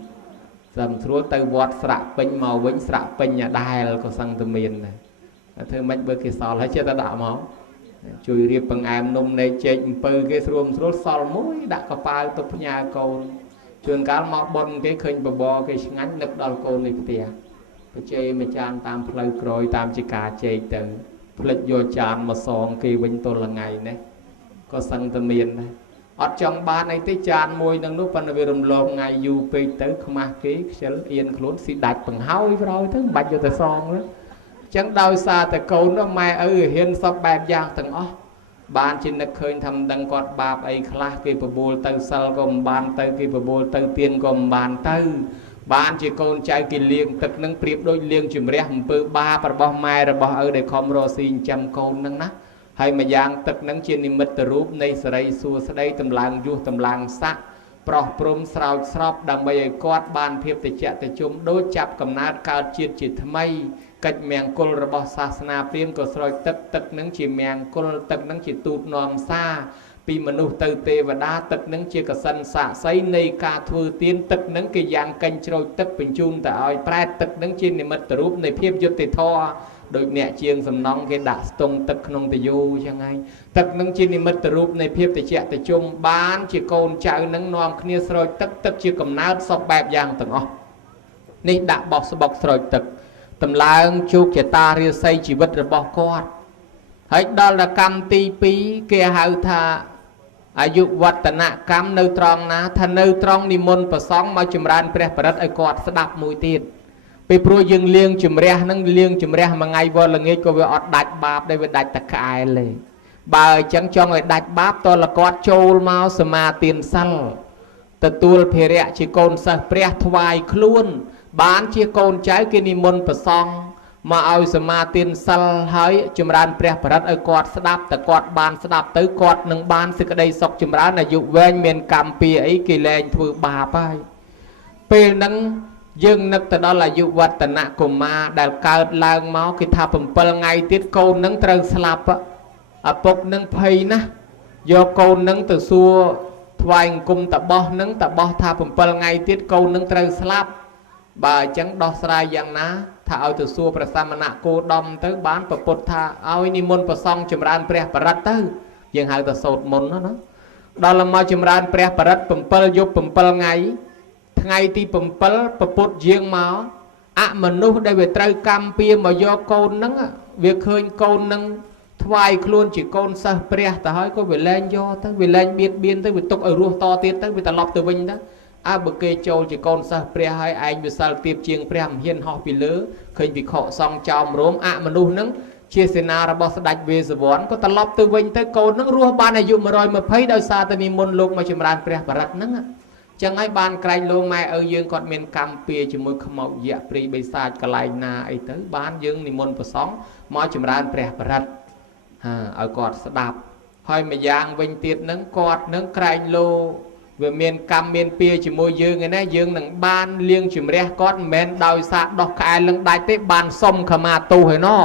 សំស្រួលទៅវត្តស្រាក់ពេញមកវិញស្រាក់ពេញអាដែលក៏សឹងតែមានដែរធ្វើម៉េចបើគេសល់ហើយចេះតែដាក់មកជួយរៀបបង្អែមនំនៃចេកអំពៅគេស្រួលសល់មួយដាក់កប៉ាវទុកផ្ញើកូនជួនកាលមកប៉ុនគេឃើញបបរគេឆ្ងាញ់នឹកដល់កូននៅផ្ទះបច្ចេមួយចានតាមផ្លូវក្រោយតាមជាការចេកទៅផ្លិចយកចានមកសងគេវិញទល់ថ្ងៃនេះក៏សឹងតែមានដែរអត់ចង់បានអីទេចានមួយនឹងនោះប៉ុន្តែវារំលងថ្ងៃយូរពេកទៅខ្មាស់គេខ្ជិលអៀនខ្លួនស៊ីដាច់បង្ហើយប្រោយទៅមិនបាច់យកទៅសងទេអញ្ចឹងដោយសារតែកូននោះម៉ែឪហ៊ានសពបែបយ៉ាងទាំងអស់បានជានឹកឃើញថាមិនដឹងគាត់បាបអីខ្លះគេបបួលទៅសិលក៏មិនបានទៅគេបបួលទៅទៀនក៏មិនបានទៅបានជាកូនចៅគេលាងទឹកនឹងប្រៀបដូចលាងជំរះអំពើបាបរបស់ម៉ែរបស់ឪដែលខំរស់ស៊ីចិញ្ចឹមកូននឹងណាហើយម្យ៉ាងទឹកនឹងជានិមិត្តរូបនៃសេរីសួស្តីតម្លើងយុះតម្លើងស័កប្រោះព្រំស្រោចស្រពដើម្បីឲ្យគាត់បានភាពត្រជាក់ត្រជុំដូចចាប់កំណើតកើតជាតិជាថ្មីកិច្ចមង្គលរបស់សាសនាព្រាហ្មណ៍ក៏ស្រោចទឹកនឹងជាមង្គលទឹកនឹងជាទូតនាំសារពីមនុស្សទៅទេវតាទឹកនឹងជាកសិនសាក់សីនៃការធ្វើទានទឹកនឹងគេយ៉ាងកេញជ្រោចទឹកបញ្ជូនទៅឲ្យប្រែតទឹកនឹងជានិមិត្តរូបនៃភាពយុត្តិធម៌ដូចអ្នកជាងសំណង់គេដាក់ស្ទង់ទឹកក្នុងតយោចឹងហើយទឹកនឹងជានិមិត្តរូបនៃភាពត្រជាក់ត្រជុំបានជាកូនចៅនឹងនាំគ្នាស្រោចទឹកជាកំណើតសពបែបយ៉ាងទាំងអស់នេះដាក់បោះស្បុកស្រោចទឹកតម្លើងជោគជតារាសីជីវិតរបស់គាត់ហើយដល់ដល់កម្មទី2គេហៅថាអាយុវឌ្ឍនកម្មនៅត្រង់ណាថានៅត្រង់និមន្តប្រសង់មកចម្រើនព្រះបរិត្តឲ្យគាត់ស្ដាប់មួយទៀតពេលព្រោះយើងលាងជំរះនឹងលាងជំរះមួយថ្ងៃវល់ល្ងាចក៏វាអត់ដាច់បាបដែរវាដាច់តែក្អែលទេបើអញ្ចឹងចង់ឲ្យដាច់បាបតលគាត់ចូលមកសមាទានសិលទទួលភារៈជាកូនសិស្សព្រះថ្វាយខ្លួនបានជាកូនចៅគេនិមន្តប្រសង់មកឲ្យសមាទានសិលហើយចម្រើនព្រះបរិត្តឲ្យគាត់ស្ដាប់តែគាត់បានស្ដាប់ទៅគាត់នឹងបានសេចក្តីសុខចម្រើនអាយុវែងមានកម្មពីអីគេលែងធ្វើបាបហើយពេលហ្នឹងយើងនឹកទៅដល់អាយុវឌ្ឍនកុមារដែលកើតឡើងមកគេថា7ថ្ងៃទៀតកូននឹងត្រូវស្លាប់ឪពុកនឹងភ័យណាស់យកកូននឹងទៅសួរថ្វាយអង្គមតបោះនឹងតបោះថា7ថ្ងៃទៀតកូននឹងត្រូវស្លាប់បើអញ្ចឹងដោះស្រាយយ៉ាងណាថាឲ្យទៅសួរព្រះសមណៈគោដមទៅបានប្រពុតថាឲ្យនិមន្តប្រសង់ចម្រើនព្រះបរិត្តទៅយើងហៅថាសូត្រមុនណាដល់មកចម្រើនព្រះបរិត្ត7យប់7ថ្ងៃថ្ងៃទី7ប្រពុតយាងមកអមនុស្សដែលវាត្រូវកម្មពៀមកយកកូននឹងវាឃើញកូននឹងថ្វាយខ្លួនជាកូនសិស្សព្រះទៅហើយក៏វាលែងយកទៅវាលែងបៀតបៀនទៅវាទុកឲ្យរស់តទៀតទៅវាត្រឡប់ទៅវិញទៅបើគេចូលជាកូនសិស្សព្រះហើយឯងវាសិលទៀបជាងព្រះមិនហ៊ានហោះពីលើឃើញវិខសង្ឃចោមរោមអមនុស្សនឹងជាសេនារបស់ស្ដេចវេស្សវណ្ណក៏ត្រឡប់ទៅវិញទៅកូននឹងរស់បានអាយុ120ដោយសារតែនិមន្តលោកមកចម្រើនព្រះបរិត្តហ្នឹងចឹងហើយបានក្រែងលោកម៉ែឪយើងគាត់មានកម្មពៀជាមួយខ្មោចយៈព្រីបិសាចកន្លែងណាអីទៅបានយើងនិមន្តប្រសង់មកចម្រើនព្រះបរិត្តឲ្យគាត់ស្ដាប់ហើយម្យ៉ាងវិញទៀតនឹងគាត់នឹងក្រែងលោកវាមានកម្មមានពៀជាមួយយើងឯណាយើងនឹងបានលាងជំរះគាត់មិនមែនដោយសារដោះក្អែលនឹងដាច់ទេបានសុំខមាទោសឯណោះ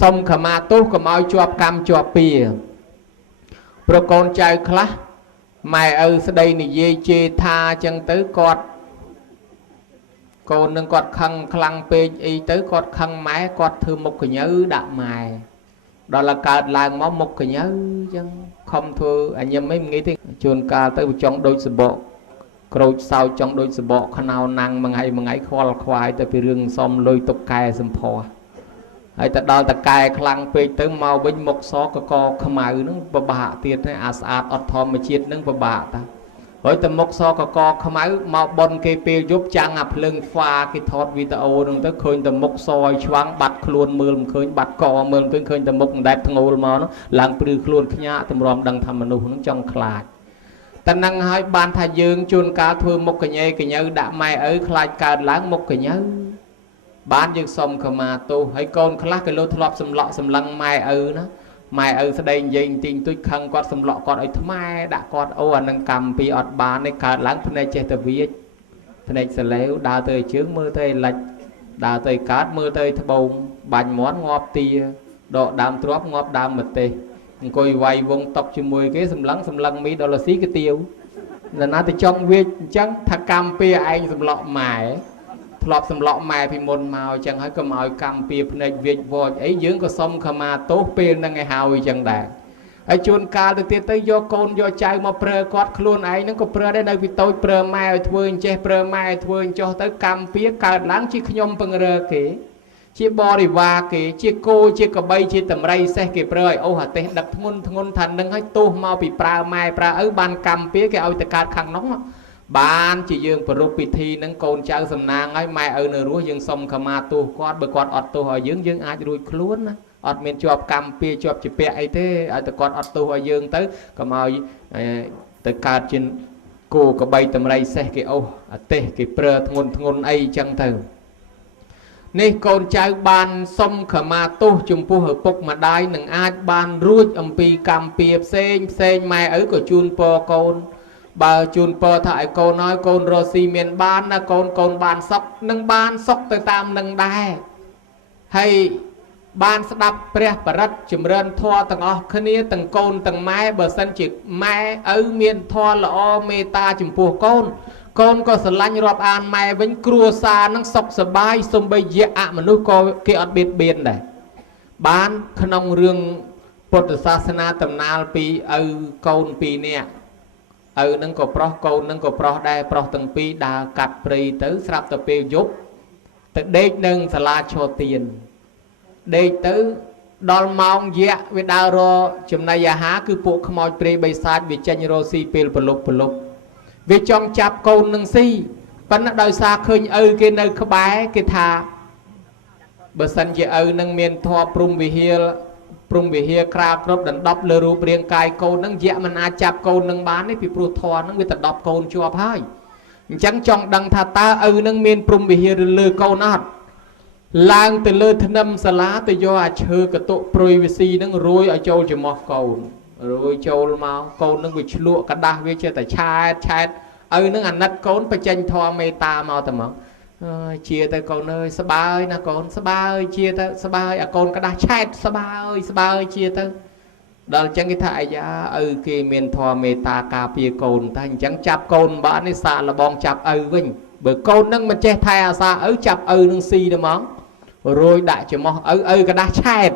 សុំខមាទោសកុំឲ្យជាប់កម្មជាប់ពៀប្រកូនចៅខ្លះម៉ែឪស្ដីនិយាយជេរថាអញ្ចឹងទៅគាត់ con nâng quạt khăn khăn pe y tới quạt khăn máy quạt thư một cái nhớ đạm mài đó là cả làng máu một cái nhớ chẳng không thưa anh em mấy nghĩ thế chuồn ca tới trong đôi sự bộ rồi sau trong đôi sự bộ khăn nào năng mà ngày khoa khoai tới rừng xong lôi tục cài xâm phò hay ta đo ta cài khăn pe tới mau bên một số co khăm áo nó bà tiệt hay ạt ọt thòm mà chiết nó bà ta hỏi tầm mốc so co khăm áo mau bon kê pe giúp trang ập lưng pha cái thọt video nó tới khơi tầm mốc soi choáng bật luôn mưa khơi bật cò mưa khơi tầm mốc đẹp ngô mà nó làng prư luôn nhã tầm ròm đằng thầm nó trong khlại ta năng hai ban thay dương chôn cá thưa một cái nhớ đã mai ở khlại cả láng một cái nhớ bán dương xong khờ mà tu hãy con khá cái lô thọp sầm lọ sầm lăng mai ở nó mai ở sau đây dành tình tôi khăn quạt sầm lọ quạt ấy mai đã quạt ô anh đang cầm pi ọt bán này cả láng phần này chơi tập viết phần này sẽ léo đào tới trước mưa tới lạch đào tới cát mưa tới thằng bông bánh món ngọt tia độ đam tróc ngọt đam mật tê coi vay vòng tóc cho mùi cái sầm lăng mỹ đó là xí cái tiêu là nó từ trong viết chẳng thà cam pi anh sầm lọ mài lọp sầm lọ mài thì môn màu chẳng hay có màu cam pi phần này viết vội ấy dưỡng có xong khờ mà tốt pi năng ngày hào chẳng đạt ấy chôn ca từ tiết tới do con do trai mà prơ quát luôn ấy nó có prơ đây vì tôi prơ mai thôi che prơ mai thôi cho tới cam pi cả láng chi nhom bằng rơ kì chia bò đi và kì chia cô chia cà bay chia tầm ray xe kì prơ ô hả tê đặt thôn thành nâng ấy tu mau bị pra mai pra ở ban cam pi cái ao tê cát khăn nóng ban chỉ dương pro thi nâng con cháu sầm nang ấy mai ở nơi rúa dương sông khama tu quát bờ quát ọt tu hỏi dương ai đuôi luôn á ọt miền chọp cam pi chọp chỉ pẹ ấy thế ở từ quát ọt tu hỏi dương tới cầm ao từ cát trên cô có bay tầm ray xe cái ô tê cái prơ thôn ấy chẳng thử nè con cháu ban sông khama tu chùm pu hợp bốc mà đai nâng ai ban ruột pi cam pi sen mai ở của chun po con bà chun pơ thải cô nói con rosi miền ban là con ban sóc nâng ban sóc từ tam nâng đai hay ban đập pre parat chìm rên thoa tầng o khnia tầng con tầng mai bờ sân chỉ mai ở miền thoa là o meta chìm pua con có sờ lanh rọp an mai vẫn cua xa nâng sóc sờ bay xung bây giờ mà nuôi co kia ở biển này ban khăn rương Phật sa na tầm nal pi ở con pi nè nâng có pro câu nâng có pro đây pro từng pi đà cắt pri tới sạp tập pi giúp tới đây nâng xà la cho tiền đây tới đòn mong dạ với đào ro chùm này ya há cứ bộ không mọi pri bay sát vì tranh ro si pil peluk vì trong chạp câu nâng si vẫn đòi xa khơi cái nơi khá bái cái thà bờ sân dạ nâng miền thoa prum vì hiệp kra crop đần đọc lơ rùa riêng cài câu nâng dạ mình chạp câu nâng bán ấy vì pru thoa nâng vì ta đọc câu cho áp hai chẳng trong đăng thà ta nâng miền prum vì hiệp lơ câu nát lang từ lơ thân âm xà lá từ do chơ cả tụ privacy nâng rôi ở châu chỉ mọc câu rồi châu mau câu nâng vì lụa cả đa vì chơi tại chat nâng ảnh nát câu phải tranh thoa meta mau tầm mong chia tới con ơi sa ba ơi nè con sa ba ơi chia tới sa ba ơi con cái đá chat sa ba ơi chia tới đó chẳng cái thải giá kia miền thò meta cà phê con thành chẳng chập con bạn ấy xả là bong chập vinh bởi con nâng mà che thay xa chập nâng si đó món rồi đại chỉ mong cái đá chat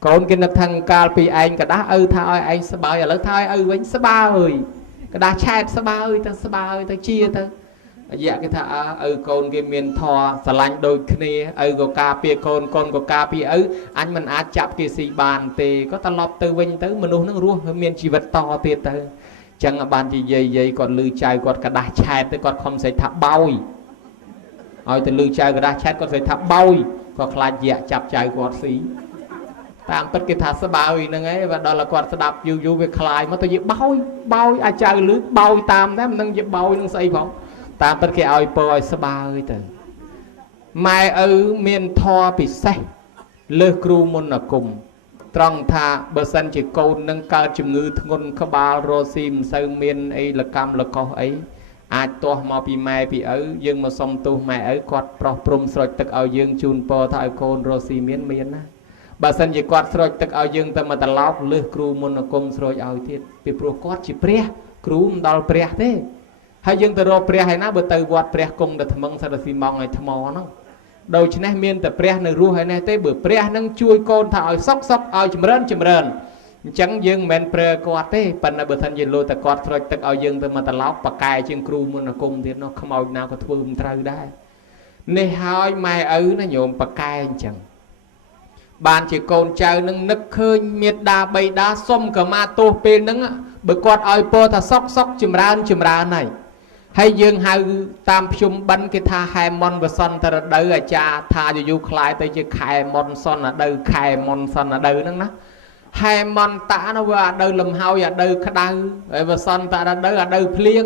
con cái nâng thằng cà phê anh cái đá thay anh sa ba ơi lớn thay vinh sa ba ơi cái đá chat sa ba ơi ta chia tới dạ cái thà con cái miền thò xà lanh đôi kia có cà phê con có cà phê anh mình chập cái xì bàn thì có ta lọp từ vinh tới mình uống nước rùa miền chỉ vật to tiệt tới chẳng bàn chỉ dây còn lư chai còn cả đá chai tới còn không sẽ thắp bao từ lư chai cả đá chai còn sẽ thắp bao còn lại dạ chập chai còn xí tạm tất cái thà sa bao nâng ấy và đó là còn sa đạp du về khai mà tôi dễ bao chai lưới bao tam đấy nâng dễ bao nâng xây phóng ta bất kỳ ai bơi sa ba ơi từ mai miền thọ bị say lơ kru môn là cùng trong thà bờ sân chỉ câu nâng cao chừng ngư thôn các ba rosim sơ miền ấy là cam là co ấy to mà bị mai bị dương mà xong tu mai quạt pro prum soi tực dương chun po thay con rosim miền á bờ sân chỉ quạt soi tực dương ta mà ta lót lơ kru môn là cùng soi ao thiệt bị pro quạt chỉ pre kru đal pre thế ហើយយើងទៅរកព្រះហើយណាបើទៅវត្តព្រះគង់ទៅថ្មឹងសិតស៊ីម៉ងឲ្យថ្មហ្នឹងដូច្នេះមានតែព្រះនៅរស់ហើយនេះទេបើព្រះនឹងជួយកូនថាឲ្យសុកឲ្យចម្រើនអញ្ចឹងយើងមិនមែនប្រើគាត់ទេប៉ុន្តែបើថាយើងលោតែគាត់ស្រោចទឹកឲ្យយើងទៅមកត្រឡប់ប៉កែជាងគ្រូមុនអាគមទៀតនោះខ្មោចណាក៏ធ្វើមិនត្រូវដែរនេះហើយម៉ែឪណាញោមប៉កែអញ្ចឹងបានជាកូនចៅនឹងនឹកឃើញមេត្តាបិតាសុំកម្មាទោសពេលហ្នឹងបើគាត់ឲ្យពរថាសុកចម្រើនហើយយើងហៅតាមភ្ជុំបិណ្ឌគេថាហែមនវសន្តរដូវអាចារ្យថាយូរខ្លាយទៅជាខែមនសនរដូវខែមនសនរដូវហ្នឹងណាហែមនតានោះវាអដូវលំហើយអដូវក្តៅហើយវសន្តរដូវអដូវភ្លៀង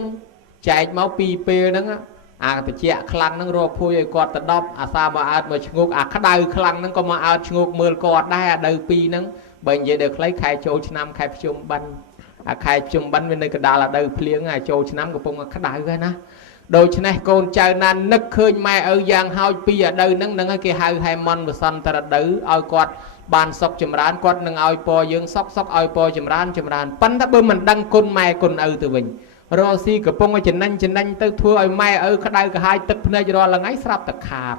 ចែកមកពីពេលហ្នឹងអាតិចខ្លាំងហ្នឹងរកភួយឲ្យគាត់ទៅ10អាសាមកអើតមកឈ្ងោកអាក្តៅខ្លាំងហ្នឹងក៏មកអើតឈ្ងោកមើលគាត់ដែរអដូវ2ហ្នឹងបើនិយាយដល់ខ្លីខែចូលឆ្នាំខែភ្ជុំបិណ្ឌអាខែភ្ជុំបិណ្ឌវានៅកណ្ដាលអដូវភ្លៀងអាចូលឆ្នាំកំពុងក្តៅហើយណាដូច្នេះកូនចៅណានឹកឃើញម៉ែឪយ៉ាងហោចពីអដូវហ្នឹងហ្នឹងគេហៅហែមនវសន្តរដូវឲ្យគាត់បានសុខចម្រើនគាត់នឹងឲ្យពរយើងសុខឲ្យពរចម្រើនប៉ុន្តែបើមិនដឹងគុណម៉ែគុណឪទៅវិញរស់ស៊ីកំពុងចំណេញទៅធ្វើឲ្យម៉ែឪក្តៅក្រហាយទឹកភ្នែករាល់ថ្ងៃស្រាប់តែខាត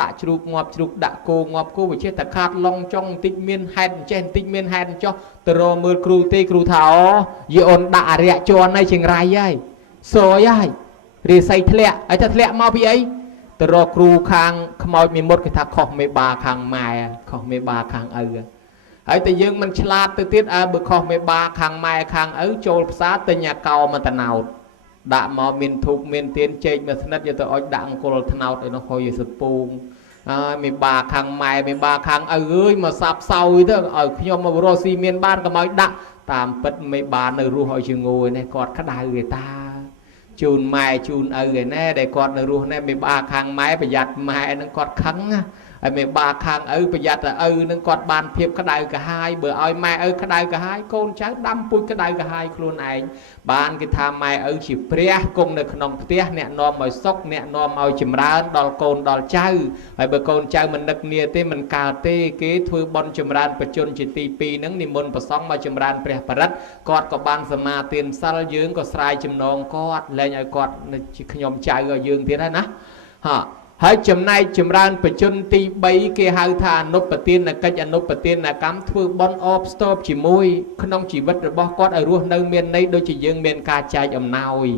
ដាក់ជ្រូកងាប់ជ្រូកដាក់គោងាប់គោវាចេះតែខាតឡងចុងបន្តិចមានហេតុចេះបន្តិចមានហេតុចោះទៅរមើលគ្រូទេគ្រូថាអូយីអូនដាក់អរិយជន់ហើយចង្រៃហើយសយហើយរាសីធ្លាក់ហើយថាធ្លាក់មកពីអីទៅរកគ្រូខាងខ្មោចមីមុតគេថាខុសមេបាខាងម៉ែខុសមេបាខាងឪហើយតែយើងមិនឆ្លាតទៅទៀតបើខុសមេបាខាងម៉ែខាងឪចូលផ្សារទិញអាកោមកតណោតដាក់មកមានធូបមានទៀនចេកមួយស្និតយកទៅអុជដាក់អង្គុលថ្នោតឲ្យនោះហុយសពងមេបាខាងម៉ែមេបាខាងឪអើយមកសាប់សោយទៅឲ្យខ្ញុំមករស់ស៊ីមានបានក៏មកដាក់តាមពិតមេបានៅរស់ឲ្យជាងួយនេះគាត់ក្តៅគេតាជូនម៉ែជូនឪឯណែដែលគាត់នៅរស់នេះមេបាខាងម៉ែប្រយ័ត្នម៉ែនឹងគាត់ខឹងហើយមេបាខាងឪប្រយ័ត្នតែឪនឹងគាត់បានភាពក្តៅក្រហាយបើឲ្យម៉ែឪក្តៅក្រហាយកូនចៅដាំពូជក្តៅក្រហាយខ្លួនឯងបានគេថាម៉ែឪជាព្រះគង់នៅក្នុងផ្ទះអ្នកនាំឲ្យសុខអ្នកនាំឲ្យចម្រើនដល់កូនដល់ចៅហើយបើកូនចៅមិននឹកនាទេមិនកើតទេគេធ្វើបន់ចម្រើនបជនជាទី2ហ្នឹងនិមន្តប្រសង់មកចម្រើនព្រះបរិត្តគាត់ក៏បានសមាទានសិលយើងក៏ស្រាយចំណងគាត់លែងឲ្យគាត់ជាខ្ញុំចៅឲ្យយើងទៀតហើយណាហើយចំណែកចម្រើនបជនទី3គេហៅថាអនុបទានកិច្ចអនុបទានកម្មធ្វើបន់អបស្ទប់ជាមួយក្នុងជីវិតរបស់គាត់ឲ្យរស់នៅមានន័យដូចជាយើងមានការចែកអំណោយ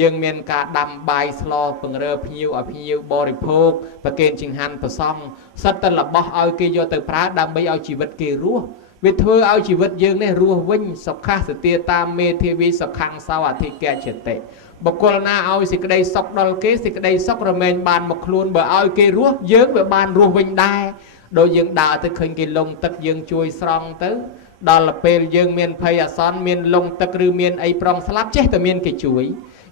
យើងមានការដាំបាយស្លពង្រើភ្ញៀវឲ្យភ្ញៀវបរិភោគប្រគេនចង្ហាន់ប្រសង់សិតតែរបស់ឲ្យគេយកទៅប្រើដើម្បីឲ្យជីវិតគេរស់វាធ្វើឲ្យជីវិតយើងនេះរស់វិញសុខសទាតាមមេធាវីសុខੰសោអធិកជតិបុគ្គលណាឲ្យសេចក្តីសុខដល់គេសេចក្តីសុខរមែងបានមកខ្លួនបើឲ្យគេរស់យើងវាបានរស់វិញដែរដូចយើងដើរទៅឃើញគេលងទឹកយើងជួយស្រង់ទៅដល់ពេលយើងមានភ័យអាសន្នមានលងទឹកឬមានអីប្រងស្លាប់ចេះតែមានគេជួយ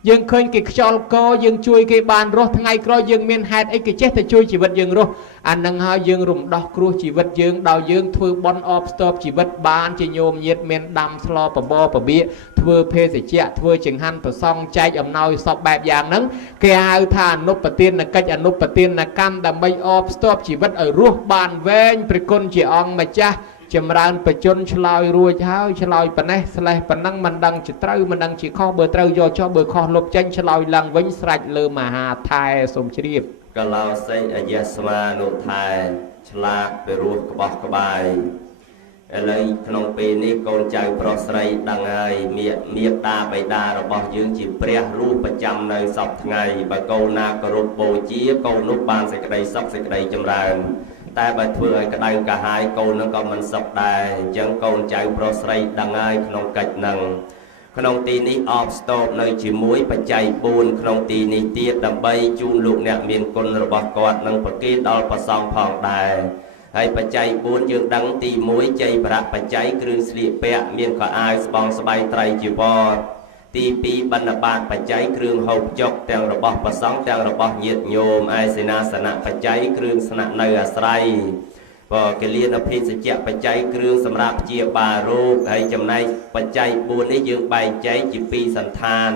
យើងឃើញគេខ្យល់កយើងជួយគេបានរស់ថ្ងៃក្រោយយើងមានហេតុអីគេចេះតែជួយជីវិតយើងរស់អានឹងហើយយើងរំដោះគ្រោះជីវិតយើងដោយយើងធ្វើបន់អបស្ទប់ជីវិតបានជាញោមញាតមានដាំស្លបបរបបៀធ្វើភេសជ្ជៈធ្វើចង្ហាន់ប្រសង់ចែកអំណោយសពបែបយ៉ាងហ្នឹងគេហៅថាអនុបទានកិច្ចអនុបទានកម្មដើម្បីអបស្ទប់ជីវិតឲ្យរស់បានវែងព្រះគុណជាអង្គម្ចាស់ចម្រើនបជនឆ្លើយរួចហើយឆ្លើយប៉ុណ្ណេះស្លេះប៉ុណ្ណឹងមិនដឹងជាត្រូវមិនដឹងជាខុសបើត្រូវយកចុះបើខុសលុបចេញឆ្លើយឡើងវិញស្រេចលើមហាថែសូមជ្រាបកឡោសេអយស្មានុថែឆ្លាតពីរស់ក្បោះក្បាយឥឡូវក្នុងពេលនេះកូនចៅប្រុសស្រីដឹងហើយមេត្តាបិតារបស់យើងជាព្រះរស់ប្រចាំនៅសពថ្ងៃបើកូនណាគោរពបូជាកូននោះបានសេចក្តីសុខសេចក្តីចម្រើនតែបើធ្វើឲ្យក្តៅកាហាយកូននឹងក៏មិនសុខដែរអញ្ចឹងកូនចៅប្រុសស្រីដឹងហើយក្នុងកិច្ចហ្នឹងក្នុងទីនេះអបស្ទប់នៅជាមួយបច្ច័យ4ក្នុងទីនេះទៀតដើម្បីជូនលោកអ្នកមានគុណរបស់គាត់នឹងប្រគេនដល់ព្រះសង្ឃផងដែរហើយបច្ច័យ4យើងដឹងទី1ជ័យប្រៈបច្ច័យគ្រឿងស្លៀកពាក់មានខោអាវស្បង់ស្បៃត្រៃជីវរទី2បណ្ឌបាតបច្ច័យគ្រឿងហូបចុកទាំងរបស់ព្រះសង្ឃទាំងរបស់ញាតិញោមឯសេនាសនៈបច្ច័យគ្រឿងស្នាក់នៅអាស្រ័យកិលានភេសជ្ជៈបច្ច័យគ្រឿងសម្រាប់ព្យាបាលរោគហើយចំណែកបច្ច័យ4នេះយើងបែងចែកជា2សន្តាន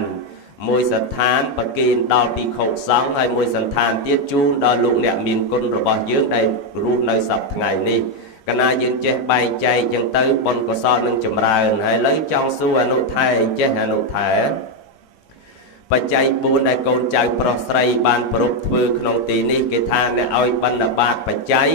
មួយសន្តានប្រគេនដល់ភិក្ខុសង្ឃហើយមួយសន្តានទៀតជូនដល់លោកអ្នកមានគុណរបស់យើងដែលរស់នៅសប្តាហ៍ថ្ងៃនេះកណាយើងចេះបែងចែកចឹងទៅបុណ្យកុសលនឹងចម្រើនហើយឥឡូវចង់សួរអនុថែចេះអនុថែ បច្ច័យ4ដែលកូនចៅប្រុសស្រីបានប្រពធ្វើក្នុងទីនេះគេថាអ្នកឲ្យបណ្ឌបាតបច្ច័យ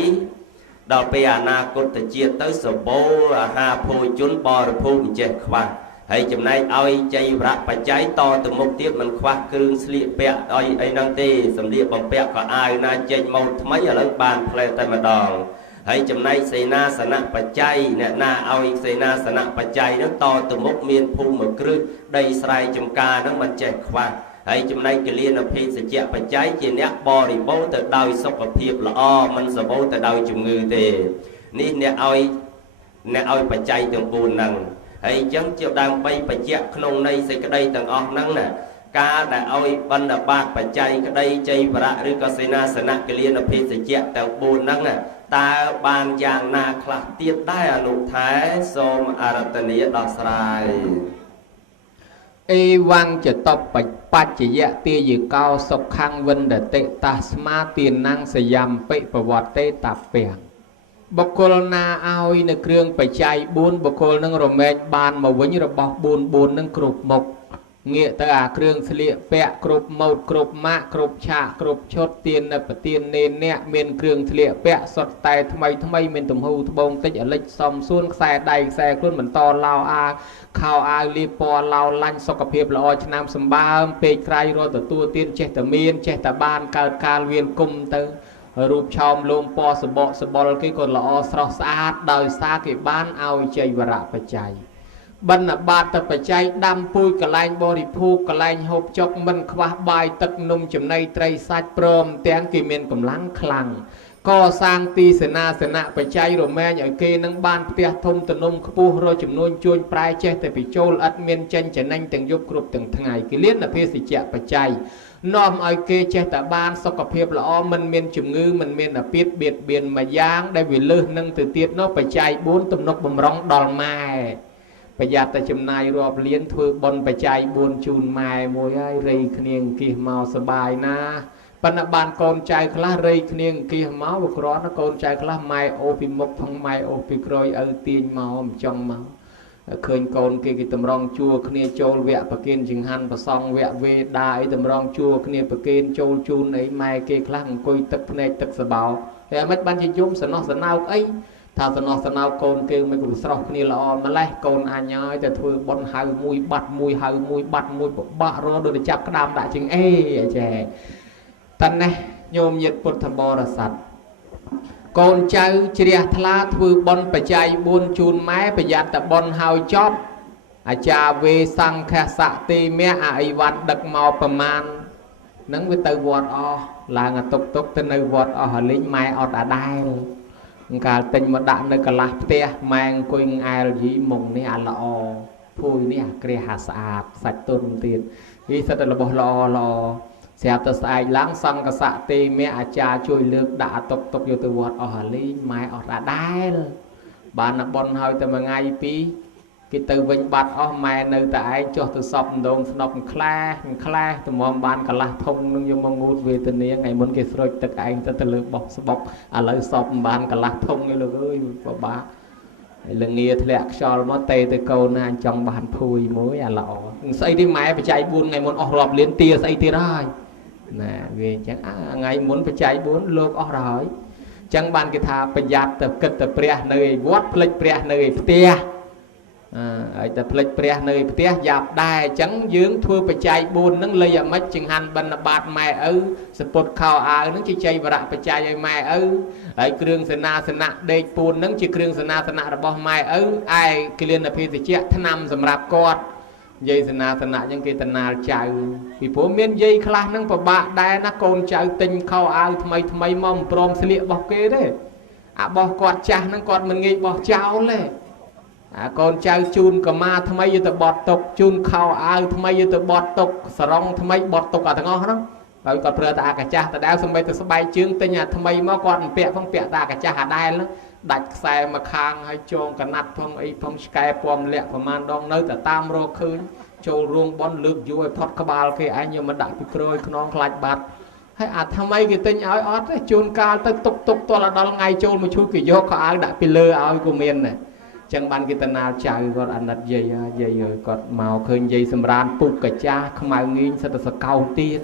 ដល់ពេលអនាគតជាតិទៅសបោអាហារភោជនបរិភោគមិនចេះខ្វះហើយចំណែកឲ្យចៃវរៈបច្ច័យតទៅមុខទៀតមិនខ្វះគ្រឿងស្លៀកពាក់អីហ្នឹងទេសម្លៀកបំពាក់ក៏អាវណាចេញមកថ្មីឥឡូវបានផ្លែតែម្ដងហើយចំណែកសេនាសនៈបច្ច័យអ្នកណាឲ្យសេនាសនៈបច្ច័យហ្នឹងតទៅមុខមានភូមិគ្រឹះដីស្រែចម្ការហ្នឹងមិនចេះខ្វះហើយចំណែកគលានភេសជ្ជៈបច្ច័យជាអ្នកបរិបូរទៅដោយសុខភាពល្អមិនសបោទៅដោយជំងឺទេនេះអ្នកឲ្យបច្ច័យទាំង4ហ្នឹងហើយអញ្ចឹងជាដើម្បីបញ្ជាក់ក្នុងន័យសេចក្តីទាំងអស់ហ្នឹងណាការដែលឲ្យបណ្ឌបាតបច្ច័យក្តីចៃវរៈឬក៏សេនាសនៈគលានភេសជ្ជៈទាំង4ហ្នឹងណាតើបានយ៉ាងណាខ្លះទៀតដែរអនុថែសូមអរតនីដោះស្រាយអេវង្ចតបច្ចយៈទាយកោសុខੰវិណ្ឌតិតាស្មាទានាំងសយំពិបវត្តេតាពាំងបុគ្គលណាឲ្យនៅគ្រឿងបច្ច័យ4បុគ្គលនឹងរមែងបានមកវិញរបស់4នឹងគ្រប់មុខងាកទៅអាគ្រឿងស្លៀកពាក់គ្រប់ម៉ូដគ្រប់ម៉ាក់គ្រប់ឆាកគ្រប់ឈុតទាននៅប្រទាននេនអ្នកមានគ្រឿងស្លៀកពាក់សុទ្ធតែថ្មីមានទំហូរត្បូងតិចអលិចសំសួនខ្សែដៃខ្សែខ្លួនបន្តឡោអាខោអាវលាបពណ៌ឡោឡាញ់សុខភាពល្អឆ្នាំសម្បើមពេកក្រៃរត់ទទួលទានចេះតែមានចេះតែបានកើតកាលវៀនគុំទៅរូបឆោមលោមពណ៌សបកសបល់គេក៏ល្អស្រស់ស្អាតដោយសារគេបានឲ្យចៃវរៈបច្ច័យបណ្ឌបាតបច្ច័យដាំពូជកន្លែងបរិភោគកន្លែងហូបចុកមិនខ្វះបាយទឹកនំចំណីត្រីសាច់ព្រមទាំងគេមានកម្លាំងខ្លាំងកសាងទីសេនាសនៈបច្ច័យរមែងឲ្យគេនឹងបានផ្ទះធំទំនំខ្ពស់រកចំនួនជួញប្រែចេះតែបញ្ចូលឥតមានចិញ្ចចំណេញទាំងយប់គ្រប់ទាំងថ្ងៃគិលានភេសជ្ជៈបច្ច័យនាំឲ្យគេចេះតែបានសុខភាពល្អមិនមានជំងឺមិនមានអាពាធបៀតបៀនមួយយ៉ាងដែលវាលើសនឹងទៅទៀតនោះបច្ច័យ4ទំនុកបំរុងដល់ម៉ែប្រយ័ត្នតែចំណាយរាប់លានធ្វើបុណ្យបច្ច័យ4ជូនម៉ែមួយហើយរៃគ្នាអង្គាសមកសបាយណាប៉ុន្តែបានកូនចៅខ្លះរៃគ្នាអង្គាសមកវាគ្រាន់តែកូនចៅខ្លះម៉ែអូពីមុខផងម៉ែអូពីក្រោយឪទាញមកមិនចង់មកឃើញកូនគេតម្រង់ជួគ្នាចូលវគ្គប្រគិនចង្ហាន់ប្រសងវគ្គវេដាអីតម្រង់ជួគ្នាប្រគិនចូលជូនអីម៉ែគេខ្លះអង្គុយទឹកភ្នែកទឹកសបោហើយមិនបានជាយំសំណោះសំណោកអីថាសំណោះសំណោកកូនគេមិនក៏ស្រស់គ្នាល្អម្លេះកូនអញហើយតែធ្វើបុណ្យហៅមួយបាត់មួយហៅមួយបាត់មួយពិបាករដូចទៅចាប់ក្តាមដាក់ជាងអេចេះតនេះញោមញាតិពុទ្ធបរិស័ទកូនចៅជ្រះថ្លាធ្វើបុណ្យបច្ច័យ4ជូនម៉ែប្រយ័ត្នតែបុណ្យហើយចប់អាចារ្យវេសង្ឃសៈទេមៈអីវត្តដឹកមកប្រមាណនឹងវាទៅវត្តអស់ឡើងអាតុកទៅនៅវត្តអស់ហើយលេងម៉ែអត់អាដែលកាលទិញមកដាក់នៅកន្លះផ្ទះម៉ែអង្គុយអែលយីមុងនេះអាល្អភួយនេះអាក្រាស់អាស្អាតសាច់ទុនទៀតវាសិតតែរបស់ល្អស្រាប់តែស្អែកឡើងសង្ឃសៈទេមៈអាចារ្យជួយលើកដាក់អាតុកយកទៅវត្តអស់ហើយលេងម៉ែអត់អាដែលបានបុណ្យហើយតែមួយថ្ងៃពីរគេទៅវិញបាត់អស់ម៉ែនៅតែឯងចុះទៅសពដងស្នប់ខ្លាស់តម្រាំបានកន្លះធំនឹងយកមកងូតវេទនាថ្ងៃមុនគេស្រួចទឹកឯងទៅលើបោះស្បុកឥឡូវសពបានកន្លះធំឯលោកអើយពិបាកហើយលងាធ្លាក់ខ្យល់មកទេទៅកូនណាអញចង់បានភួយមួយអាល្អស្អីទីម៉ែបច្ច័យ4ថ្ងៃមុនអស់រាប់លានទាស្អីទៀតហើយណាវាអញ្ចឹងថ្ងៃមុនបច្ច័យ4លោកអស់ហើយអញ្ចឹងបានគេថាប្រយ័ត្នទៅគិតទៅព្រះនៅឯវត្តភ្លេចព្រះនៅឯផ្ទះហើយតែភ្លេចព្រះនៅផ្ទះយ៉ាប់ដែរអញ្ចឹងយើងធ្វើបច្ច័យ4ហ្នឹងលៃអាម៉េចចង្ហាន់បិណ្ឌបាតម៉ែឪសពុតខោអាវហ្នឹងជាចៃវរៈបច្ច័យឲ្យម៉ែឪហើយគ្រឿងសេនាសនៈដេកពូនហ្នឹងជាគ្រឿងសេនាសនៈរបស់ម៉ែឪឯគិលានភេសជ្ជៈថ្នាំសម្រាប់គាត់និយាយសេនាសនៈអញ្ចឹងគេតណាលចៅពីព្រោះមានយាយខ្លះហ្នឹងពិបាកដែរណាកូនចៅទិញខោអាវថ្មីមកមិនព្រមស្លៀករបស់គេទេអារបស់គាត់ចាស់ហ្នឹងគាត់មិនងាយបោះចោលទេកូនចៅជូនកម៉ាថ្មីទៅបត់ទុកជូនខោអាវថ្មីទៅបត់ទុកសរងថ្មីបត់ទុកអាទាំងអស់ហ្នឹងហើយគាត់ប្រើតែអាកាចាស់តដែលសម្បីទៅស្បែកជើងទិញអាថ្មីមកគាត់មិនពាក់ផងពាក់តែអាកាចាស់អាដែលហ្នឹងដាច់ខ្សែមកខាងហើយចងកណាត់ផងអីផងឆ្កែពំលាក់ប្រមាណដងនៅតែតាមរកឃើញចូលរួងបន់លើកយូរឲ្យផុតក្បាលគេឯងយកមកដាក់ពីក្រោយខ្នងខ្លាច់បាត់ហើយអាថ្មីគេទិញឲ្យអត់ទេជួនកាលទៅទុកតលដល់ថ្ងៃចូលមកឈូសគេយកខោអាវដាក់ពីលើឲ្យក៏មានដែរ chẳng ban cái tên nào chạy còn ăn đặt dây rồi còn màu khơi dây xâm ran bục cả cha không ai nghĩ sẽ là cao tiết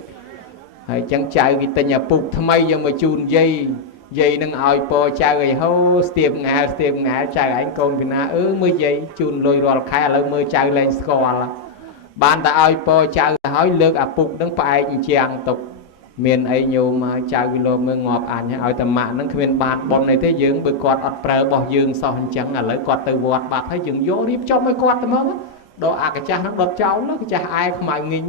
hay chẳng chạy cái tên nhà bục tham ai giờ mà chun dây nâng oi po chạy rồi hô tiệp ngã chạy anh con vì na mới dây chun lôi rồi khai là mới chạy lên score là ban ta oi po chạy hỏi lược à bục nâng phải chàng tục miền ấy nhiều mà chạy vì lô mưa ngọt ảnh oi tầm mạng nâng miền bàn bọn này thế dưỡng bực quạt ọt prơ bỏ dương so hình chẳng là lấy quạt từ quạt bạc thấy dưỡng vô điếp cho mấy quạt tầm hơn đó à cái cha nó đột cháu đó cái cha ai không ai nghĩ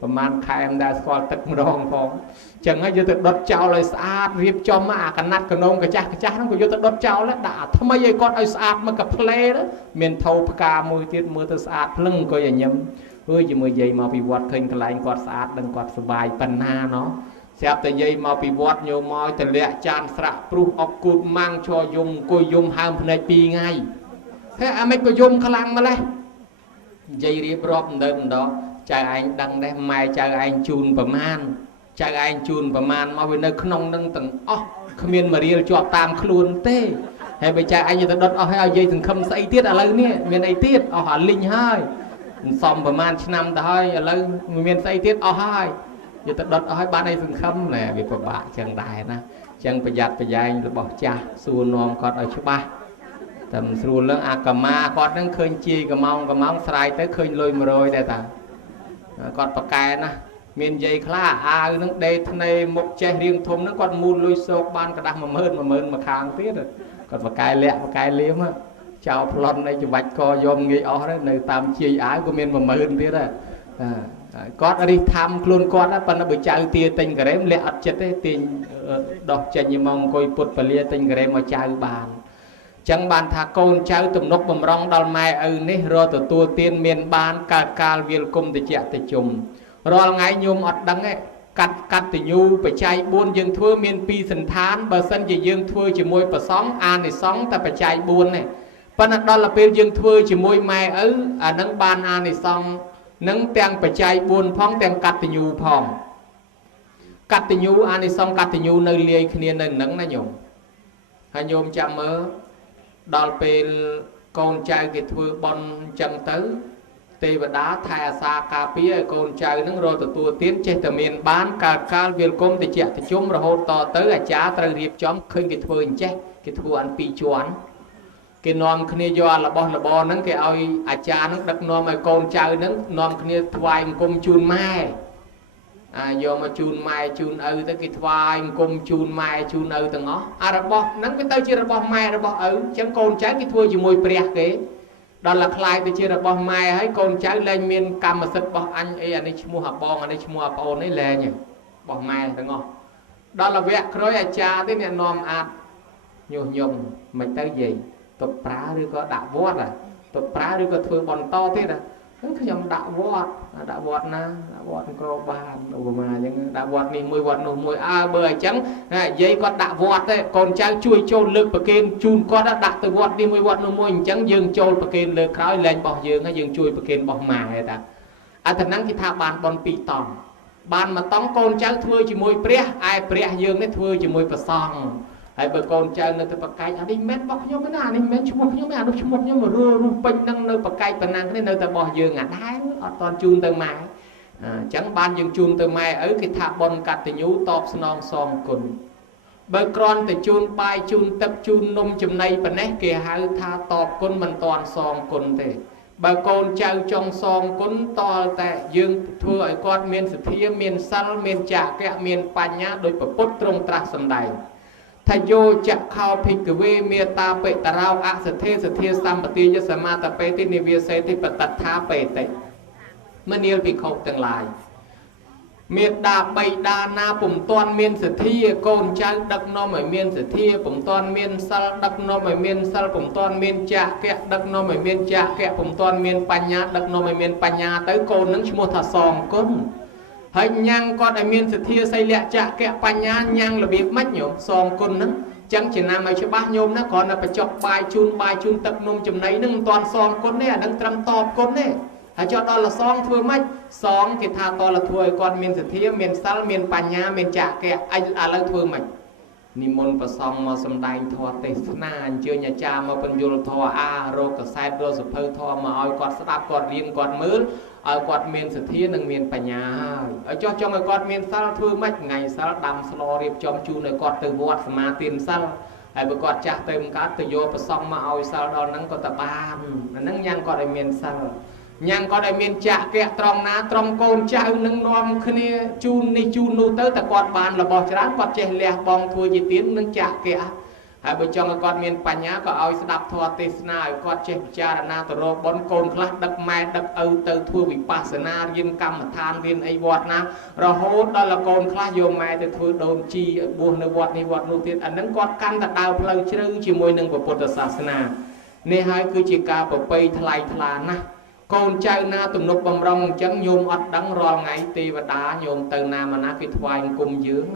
và man khai em đã score tật rong phong chẳng ai vô tự đốt cháu lại sát riệp cho mà cái nát cái nông cái cha nó cũng vô tự đốt cháu lại đã thầm mấy con ai sát mà cái play đó miền thâu ca mùi tiết mưa tự sát lưng coi vậy nhầm ơi chỉ mười giây mà bị vọt thành cái lạnh quạt sát đừng quạt sờ phần na nó xẹp từ giây mà bị vọt nhiều mỏi từ lẹ chan sạ pru ọc cụt mang cho dùng ham này pi ngay thế anh mấy có dùng khả năng mà đây dây riệp rộp đơn đó cha anh đăng đây mai cha anh chun và man cha anh chun và man mà bên nơi không nâng tầng không miền mà riêng cho tam luôn tê hay bây cha anh như ta đốt hay dây từng không say tiết ở lâu nè miền ấy tiết họ linh hai xong và man năm ta hơi ở lâu miền say tiết hai giờ ta đốt hai ban đây từng không nè vì bà bạn chẳng đại na chẳng phải giặt phải dây bỏ cha xua non còn ở chỗ ba tầm xua lớn ma con nó khơi chi cái mong sài tới khơi lôi mà rồi đây ta còn bậc cái na miền dây khá nó đây thân này một chai riêng thùng nó còn mua lôi sọc ban cả đằng mà mơn mà khang tiết rồi còn bậc cái liếm á chào plon này chụp bạch co dòm nghĩ ó đấy nơi tam chi ái của miền mà mơn tiết rồi con đi thăm luôn con á phần nó bị chào tia tình cái đấy lẹ chết đấy tình đọc chạy như mong coi bột và lia tình cái đấy mà chào bàn chẳng bàn thà con cháu tụm nốc bầm rong đal mai nấy rồi từ tua tiên miền ban cả viên cung từ chẹt từ chùm rồi ngày nhung ọt đắng ấy cắt từ nhu phải chạy buôn dương thưa miền pi sần thán bờ sân chỉ dương thưa chỉ môi bờ sóng an thì sóng ta phải chạy buôn này phần đó là bên dương thưa chỉ môi mai nâng ban an thì sóng nâng tàng phải chạy buôn phong tàng cắt từ nhu phong cắt từ nhu an thì sóng cắt từ nhu nơi liê khi nên nâng nó nhung hay nhung chạm mơ đal pe con trai cái thưa bon chân tới tê và đá thà xa cà pía con trai nó rồi từ tua tiến chơi từ miền bán cả viên công thì chạy thì chúng rồi hôn to tới chá tới riệp chóm khơi cái thưa chết cái thưa ăn pi choán cái non kia do là bo nó cái oi cha nó đặt non mà con trai nó non kia thoai công chun mai do mà chun mai chun tới cái thoai công chun mai chun từng ngó bo nó cái tới chưa bo mai bo chẳng con trái cái thua chỉ môi bẹt cái đó là khai từ chưa bo mai hay con trái lên miền cam mà sứt bo anh ấy mua hộp bong anh ấy mua hộp ôn ấy lè nhỉ bo mai từng ngó đó là vẹt rồi cha tới nè nom nhung mày tới gì tập prá rồi có đạo vót tập prá rồi có thưa bòn to thế nó cứ nhầm đạo vót na đạo vót cro bàn mà những đạo vót này mùi vót nổ mùi bờ trắng dây con đạo vót đấy còn trang chui trôn lực bờ kên chun con đã đặt từ vót đi mùi vót nổ mùi trắng dương trôn bờ kên lực khói lên bỏ dương hay dương chui bờ kên bỏ mà vậy ta thật năng cái thà bàn bòn pi tòng bàn mà tống con trang thưa chỉ mùi pre ai pre dương đấy thưa chỉ mùi bờ song hay bờ con trai nơi tập cái đi mét bóc nhau mấy nào đi mét chụp nhau mấy nào chụp nhau mà rùa pin năng nơi bậc cái phần năng cái nơi tập bò dương đái toàn chun từ mai chẳng ban dương chun từ mai ở cái tháp bon cắt từ nhú top song song cồn bờ con từ chun bay chun tập chun nôm chùm này phần nét kia hai tha top cồn mình toàn song cồn thế bờ con trai trong song cồn to tại dương thưa ở con miền sứt thia miền sal miền chạ kẹ miền pan nhá đôi bờ pốt trong tra sầm đài thay vô chặt khao phịch cái về miệt ta bệ ta rau sệt thê sam bát tiên sa ma ta bệ tiên niệm se thì bát tát tha bệ tệมันเนียลปีเขาต่างหลายเมียดาใบดานาปุ่มตอนเมียนเสถียโกนใจดักนอมเมียนเสถียปุ่มตอนเมียนซัลดักนอมเมียนซัลปุ่มตอนเมียนจ่าแกะดักนอมเมียนจ่าแกะปุ่มตอนเมียนปัญญาดักนอมเมียนปัญญาtớiโกนนั้นชั่วโมงถ้าสองก้นให้ยังก่อนไอเมียนเสถียใส่เละจ่าแกะปัญญายังระเบียบมัดโยมสองก้นนั้นจังchỉนำมาช่วยบ้านโยมนะก่อนนะไปจบใบชุนตักนมจำไหนนึ่งตอนสองก้นเนี่ยดังตรำตอบก้นเนี่ยให้cho đó là song thưa mấy song thì tha to là thưa con miền sệt thía miền sal miền panya miền chạ kẹ anh là thưa mấy និមន្តប្រសងមកសម្ដែងធម៌ទេសនាអញ្ជើញអាចារ្យមកបញ្យល់ធម៌រកកសែតរកសភៅធម៌មកឲ្យគាត់ស្ដាប់គាត់រៀនគាត់មើលឲ្យគាត់មានសទ្ធានិងមានបញ្ញាហើយចោះចង់ឲ្យគាត់មានសិលធ្វើម៉េចថ្ងៃសិលដាំស្លរៀបចំជូនឲ្យគាត់ទៅវត្តសមាទានសិលហើយបើគាត់ចាស់ទៅមិនកើតទៅយកប្រសងមកឲ្យសិលដល់ហ្នឹងក៏តបានអាហ្នឹងញ៉ាំងគាត់ឲ្យមានសិលញ៉ាំងគាត់ឲ្យមានចាក់កែត្រង់ណាត្រង់កូនចៅនឹងនាំគ្នាជូននេះជូននោះទៅតែគាត់បានរបស់ច្រើនគាត់ចេះលះបង់ធ្វើជាទាននឹងចាក់កែហើយបើចង់ឲ្យគាត់មានបញ្ញាក៏ឲ្យស្ដាប់ធម៌ទេសនាឲ្យគាត់ចេះពិចារណាទៅរកបុណ្យកូនខ្លះដឹកម៉ែដឹកឪទៅធ្វើវិបស្សនារៀនកម្មដ្ឋានរៀនអីវត្តណារហូតដល់កូនខ្លះយកម៉ែទៅធ្វើដូនជីឲ្យបួសនៅវត្តនេះវត្តនោះទៀតអានឹងគាត់កាន់តែដើរផ្លូវជ្រៅជាមួយនឹងពុទ្ធសាសនានេះហើយគឺជាការប្រពៃថ្លៃថ្លាណាស់កូនចៅណាទំនុកបំរុងអញ្ចឹងញោមអត់ដឹងរាល់ថ្ងៃទេវតាញោមទៅណាមកណាគេថ្វាយអង្គមយើង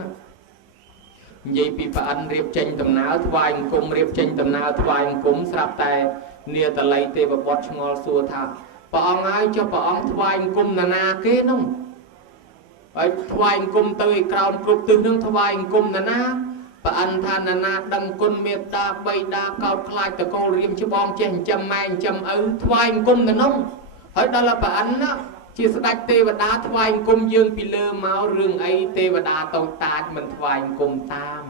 និយាយពីប្រអិនរៀបចេញដំណើរថ្វាយអង្គមរៀបចេញដំណើរថ្វាយអង្គមស្រាប់តែនាតល័យទេវបុត្រឆ្ងល់សួរថាព្រះអង្គហើយចុះព្រះអង្គថ្វាយអង្គមណាគេនោះហើយថ្វាយអង្គមទៅឲ្យក្រោមគ្រប់ទិសនឹងថ្វាយអង្គមណាព្រះអិនថាណាដឹងគុណមេត្តាបៃតាកោតខ្លាចតកូលរៀមច្បងចេះចិញ្ចឹមម៉ែចិញ្ចឹមឪថ្វាយអង្គមទៅនោះហើយដល់ព្រះអិនណាជាស្ដេចទេវតាថ្វាយអង្គមយើងពីលើមករឿងអីទេវតាតូចតាចមិនថ្វាយអង្គមតាម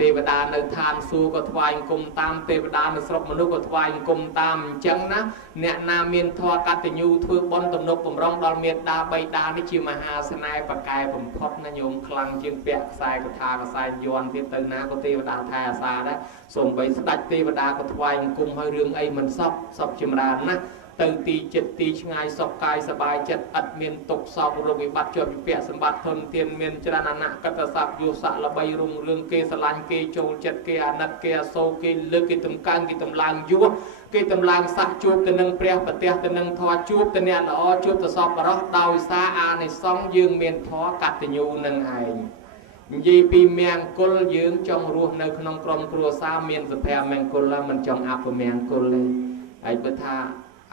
ទេវតានៅឋានសួគ៌ក៏ថ្វាយអង្គមតាមទេវតានៅស្រុកមនុស្សក៏ថ្វាយអង្គមតាមអញ្ចឹងណាអ្នកណាមានធម៌កតញ្ញូធ្វើបុណ្យទំនុកបំរុងដល់មេត្តាបៃតានេះជាមហាស្នេហ៍ប្រកែបំផុតណាញោមខ្លាំងជាងពាក់ខ្សែកថាខ្សែយ័ន្តទៀតទៅណាក៏ទេវតាថែអាសាដែរសូម្បីស្ដេចទេវតាក៏ថ្វាយអង្គមហើយរឿងអីមិនសពចម្រើនណាទៅទីចិត្តទីឆ្ងាយសុខកាយសบายចិត្តឥតមានទុក្ខសោករោគវិបត្តិជាប់ពាក់សម្បត្តិធនធានមានចរណណៈកតស័ព្ទយុស័កល្បីរុងរឿងគេស្រឡាញ់គេចូលចិត្តគេអាណិតគេអសូរគេលើកគេតម្កើងគេតម្លើងយុះគេតម្លើងស័ក្តិជួបទៅនឹងព្រះប្រទេសទៅនឹងធម៌ជួបទៅអ្នកល្អជួបទៅសពបរោះដោយសារអានិសង្ឃយើងមានធម៌កតញ្ញូនឹងឯងនិយាយពីមង្គលយើងចង់រស់នៅក្នុងក្រុមគ្រួសារមានសុភមង្គលមិនចង់អពមង្គលទេហើយបើថា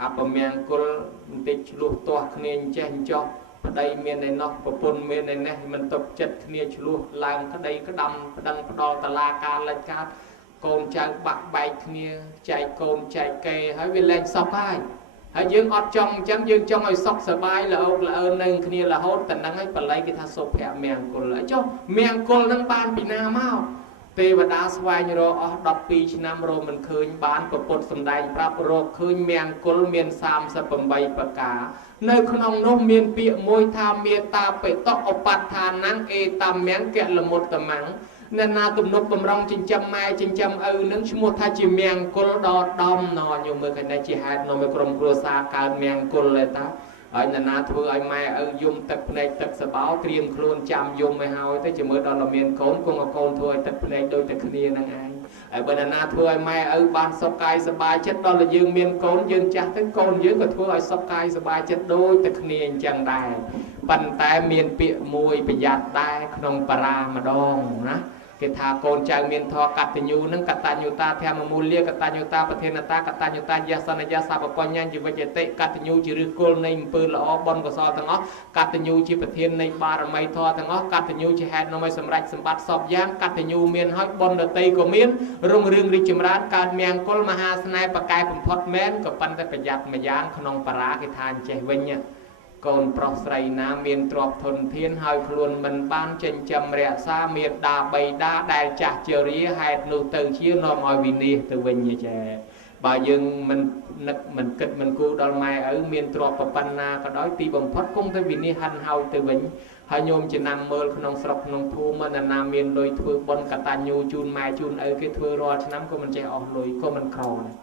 អពមង្គលបន្តិចឆ្លោះទាស់គ្នាចេះចោះប្តីមានឯណោះប្រពន្ធមានឯនេះមិនទុកចិត្តគ្នាឆ្លោះឡើងក្តីក្តាំប្តឹងផ្ដាល់តឡាការលិចកាត់កូនចៅបាក់បែកគ្នាចែកកូនចែកគេហើយវាលែងសុខហើយយើងអត់ចង់អញ្ចឹងយើងចង់ឲ្យសុខសប្បាយល្អោកល្អើនៅគ្នារហូតតែហ្នឹងហើយបល័យគេថាសុភមង្គលចុះមង្គលហ្នឹងបានពីណាមកទេវតាស្វែងរកអស់12ឆ្នាំរកមិនឃើញបានប្រពុតសម្ដែងប្រាប់រកឃើញមង្គលមាន38ប្រការនៅក្នុងនោះមានពាក្យមួយថាមេតាបេតឧបដ្ឋានังអេតមង្គកលមុតតមੰអ្នកណាទំនុកបំរុងចិញ្ចឹមម៉ែចិញ្ចឹមឪនឹងឈ្មោះថាជាមង្គលដល់ដំណញោមមើលឃើញតែជាហេតុនាំឲ្យក្រុមគ្រួសារកើតមង្គលទេតាហើយអ្នកណាធ្វើឲ្យម៉ែឪយំទឹកភ្នែកទឹកសបោត្រៀមខ្លួនចាំយំឲ្យហើយទៅជាមួយដល់មានកូនគង់ឲ្យកូនធ្វើឲ្យទឹកភ្នែកដូចតែគ្នានឹងឯងហើយបើអ្នកណាធ្វើឲ្យម៉ែឪបានសុខកាយសប្បាយចិត្តដល់តែយើងមានកូនយើងចាស់ទៅកូនយើងក៏ធ្វើឲ្យសុខកាយសប្បាយចិត្តដូចតែគ្នាអញ្ចឹងដែរប៉ុន្តែមានពាក្យមួយប្រយ័ត្នដែរក្នុងបារាម្ដងណាគេថាកូនចៅមានធម៌កតញ្ញូនឹងកតញ្ញុតាធម្មមូលាកតញ្ញុតាប្រធានតាកតញ្ញុតាយសនយាសពបញ្ញជីវិតតិកតញ្ញូជាឫសគល់នៃអំពើល្អបុណ្យកុសលទាំងអស់កតញ្ញូជាប្រធាននៃបារមីធម៌ទាំងអស់កតញ្ញូជាហេតុនាំឲ្យសម្រេចសម្បត្តិសពយ៉ាងកតញ្ញូមានហើយបុណ្យដតីក៏មានរុងរឿងរីកចម្រើនកើតមង្គលមហាស្នេហ៍ប្រកែបំផុតមែនក៏ប៉ុន្តែប្រយ័ត្នម្យ៉ាងក្នុងបារាគេថាអញ្ចេះវិញកូនប្រុសស្រីណាមានទ្រព្យធនធានហើយខ្លួនមិនបានចិញ្ចឹមរក្សាមេត្តាបៃតាដែលចាស់ជរាហេតុនោះទៅជានាំឲ្យវិនាសទៅវិញចាបើយើងមិននឹកមិនគិតមិនគូរដល់ម៉ែឪមានទ្រព្យប៉ុណ្ណាក៏ដោយទីបំផុតគង់តែវិនាសហិនហោចទៅវិញហើយញោមចំណាំមើលក្នុងស្រុកក្នុងភូមិមិនណាមានលុយធ្វើបុណ្យកតញ្ញូជូនម៉ែជូនឪគេធ្វើរាល់ឆ្នាំក៏មិនចេះអស់លុយក៏មិនក្រដែរ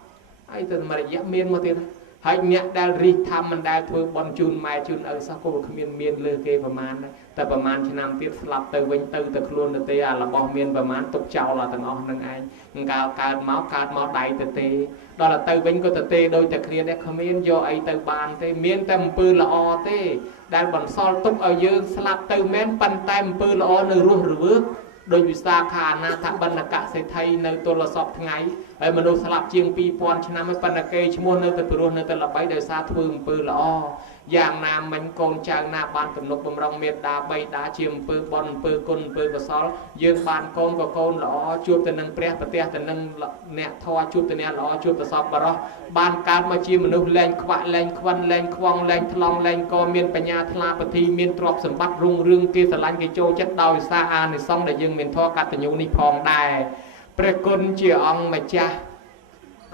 ហើយទៅមករយៈមានមកទៀតហើយអ្នកដែលរិះថាមិនដែលធ្វើបន់ជូនម៉ែជូនឪសោះក៏គ្មានលើគេប្រមាណដែរតែប្រមាណឆ្នាំទៀតស្លាប់ទៅវិញទៅខ្លួនទៅទេអារបស់មានប្រមាណទុកចោលទាំងអស់នឹងឯងកើតមកដៃទៅទេដល់ទៅវិញក៏ទៅទេដូចតែគ្នាដែរគ្មានយកអីទៅបានទេមានតែអំពើល្អទេដែលបន្សល់ទុកឲ្យយើងស្លាប់ទៅមែនប៉ុន្តែអំពើល្អនៅរស់រវើកដោយវិសាខាអនាថបណ្ណកសេដ្ឋីនៅទល់សពថ្ងៃហើយមនុស្សស្លាប់ជាង2000ឆ្នាំហើយប៉ុន្តែគេឈ្មោះនៅតែព្រោះនៅតែល្បីដោយសារធ្វើអំពើល្អ យ៉ាងណាមិញកូនចៅណាបានទំនុកបំរុងមេត្តាបីតាជាអំពើបុណ្យអំពើគុណអំពើកុសលយើងបានកូនក៏កូនល្អជួបទៅនឹងព្រះប្រទះទៅនឹងអ្នកធម៌ជួបទៅអ្នកល្អជួបទៅសពបរោះបានកើតមកជាមនុស្សលែងខ្វាក់លែងខ្វិនលែងខ្វងលែងថ្លង់លែងកមានបញ្ញាថ្លាពធីមានទ្រព្យសម្បត្តិរុងរឿងគេស្រឡាញ់គេចូលចិត្តដោយសារអានិសង្សដែលយើងមានធម៌កតញ្ញូនេះផងដែរព្រះគុណជាអង្គម្ចាស់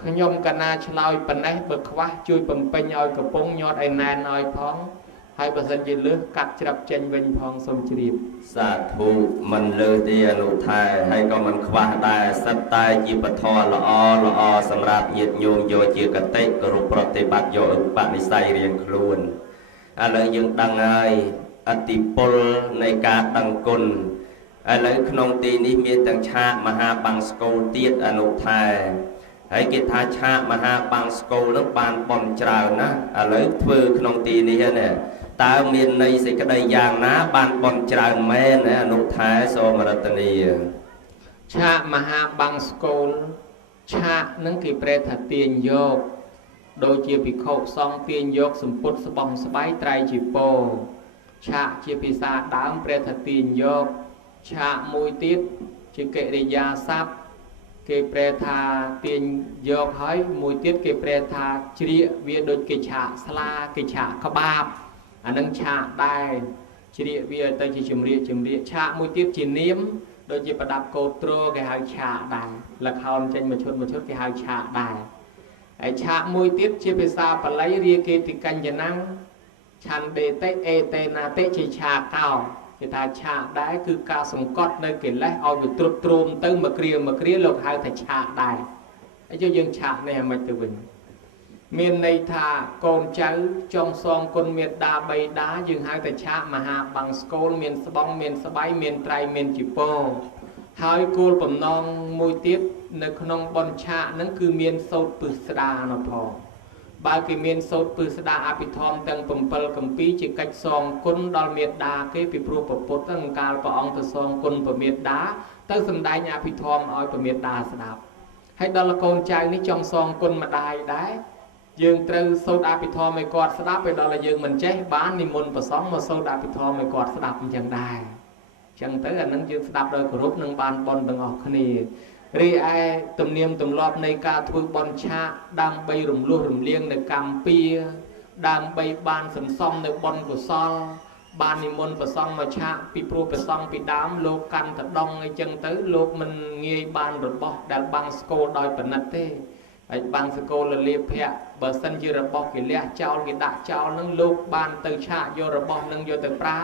ខ្ញុំកណាឆ្លើយប៉ុណ្ណេះបើខ្វះជួយបំពេញឲ្យកំពុងញាត់ឲ្យណែនឲ្យផងហើយបើសិនជាលឺកាត់ច្រាប់ចេញវិញផងសូមជ្រាបសាធុមិនលើទេអនុថែហើយក៏មិនខ្វះដែរសិតតែជាពធល្អល្អសម្រាប់ញាតិញោមយកជាកតិគោរពប្រតិបត្តិយកឧបនិស្ស័យរៀងខ្លួនឥឡូវយើងដឹងហើយអតិពលនៃការដឹងគុណឥឡូវក្នុងទីនេះមានទាំងឆាកមហាបង្សកូលទៀតអនុថែហើយគេថាឆាកមហាបង្សកូលនឹងបានបន់ច្រើនណាឥឡូវធ្វើក្នុងទីនេះណាតើមានន័យសេចក្តីយ៉ាងណាបានបន់ច្រើនមែនអនុថែសូមរតនីឆាកមហាបង្សកូលឆាកនឹងគេប្រែថាទាញយកដូចជាភិក្ខុសង្ឃទាញយកសម្ពុតស្បោះស្បៃត្រៃជាពោឆាកជាភាសាដើមប្រែថាទាញយកឆាកមួយទៀតជាកិរិយាសព្ទគេប្រែថាទាញយកហើយមួយទៀតគេប្រែថាជ្រៀកវាដូចគេឆាកស្លាគេឆាកក្បាបអានឹងឆាកដែរជ្រៀកវាទៅជាជំរាកឆាកមួយទៀតជានាមដូចជាប្រដាប់កោតត្រគេហៅឆាកដែរលខោនចេញមួយឈុតគេហៅឆាកដែរហើយឆាកមួយទៀតជាភាសាបាលីរាគេតិកញ្ញណੰឆន្ទេតិអេតេណាតិជាឆាកោគេថាឆាកដែរគឺការសង្កត់នៅកិលេសឲ្យវាទ្រុឌទ្រោមទៅមួយគ្រាលោកហៅថាឆាកដែរហើយយើងឆាកនេះមិនទៅវិញមានន័យថាកូនចៅចង់សងគុណមេត្តាបៃតាយើងហៅថាឆាកមហាបង្សកូលមានស្បង់មានស្បៃមានត្រៃមានជីពោហើយគោលបំណងមួយទៀតនៅក្នុងបនឆាកហ្នឹងគឺមានសោតពឹស្ដាណផងបើគេមានសោតពឹស្ដាអភិធម្មទាំង7កម្ពីជាកិច្ចសងគុណដល់មេត្តាគេពីព្រោះពពុទ្ធទាំងកាលព្រះអង្គទៅសងគុណព្រះមេត្តាទៅសម្ដែងអភិធម្មឲ្យព្រះមេត្តាស្ដាប់ហើយដល់កូនចៅនេះចង់សងគុណម្ដាយដែរយើងត្រូវសូត្រអភិធម្មឲ្យគាត់ស្ដាប់ពេលដល់យើងមិនចេះបាននិមន្តប្រសងមកសូត្រអភិធម្មឲ្យគាត់ស្ដាប់អញ្ចឹងដែរអញ្ចឹងទៅអានឹងយើងស្ដាប់ដោយគោរពនឹងបានបន់ទាំងអស់គ្នារីឯទំនៀមទម្លាប់នៃការធ្វើបន់ឆាកដើម្បីរំលោះរំលាងនៅកម្មពៀដើម្បីបានសន្សំនៅបន់កុសលបាននិមន្តប្រសងមកឆាកពីព្រោះប្រសងពីដើមលោកកាន់តដងអីចឹងទៅលោកមិនងាយបានរបស់ដែលបាំងស្គោលដោយបណិតទេហើយបាំងស្គោលលលាភៈបើសិនជារបស់គេលះចោលគេដាក់ចោលនឹងលោកបានទៅឆាកយករបស់នឹងយកទៅប្រើ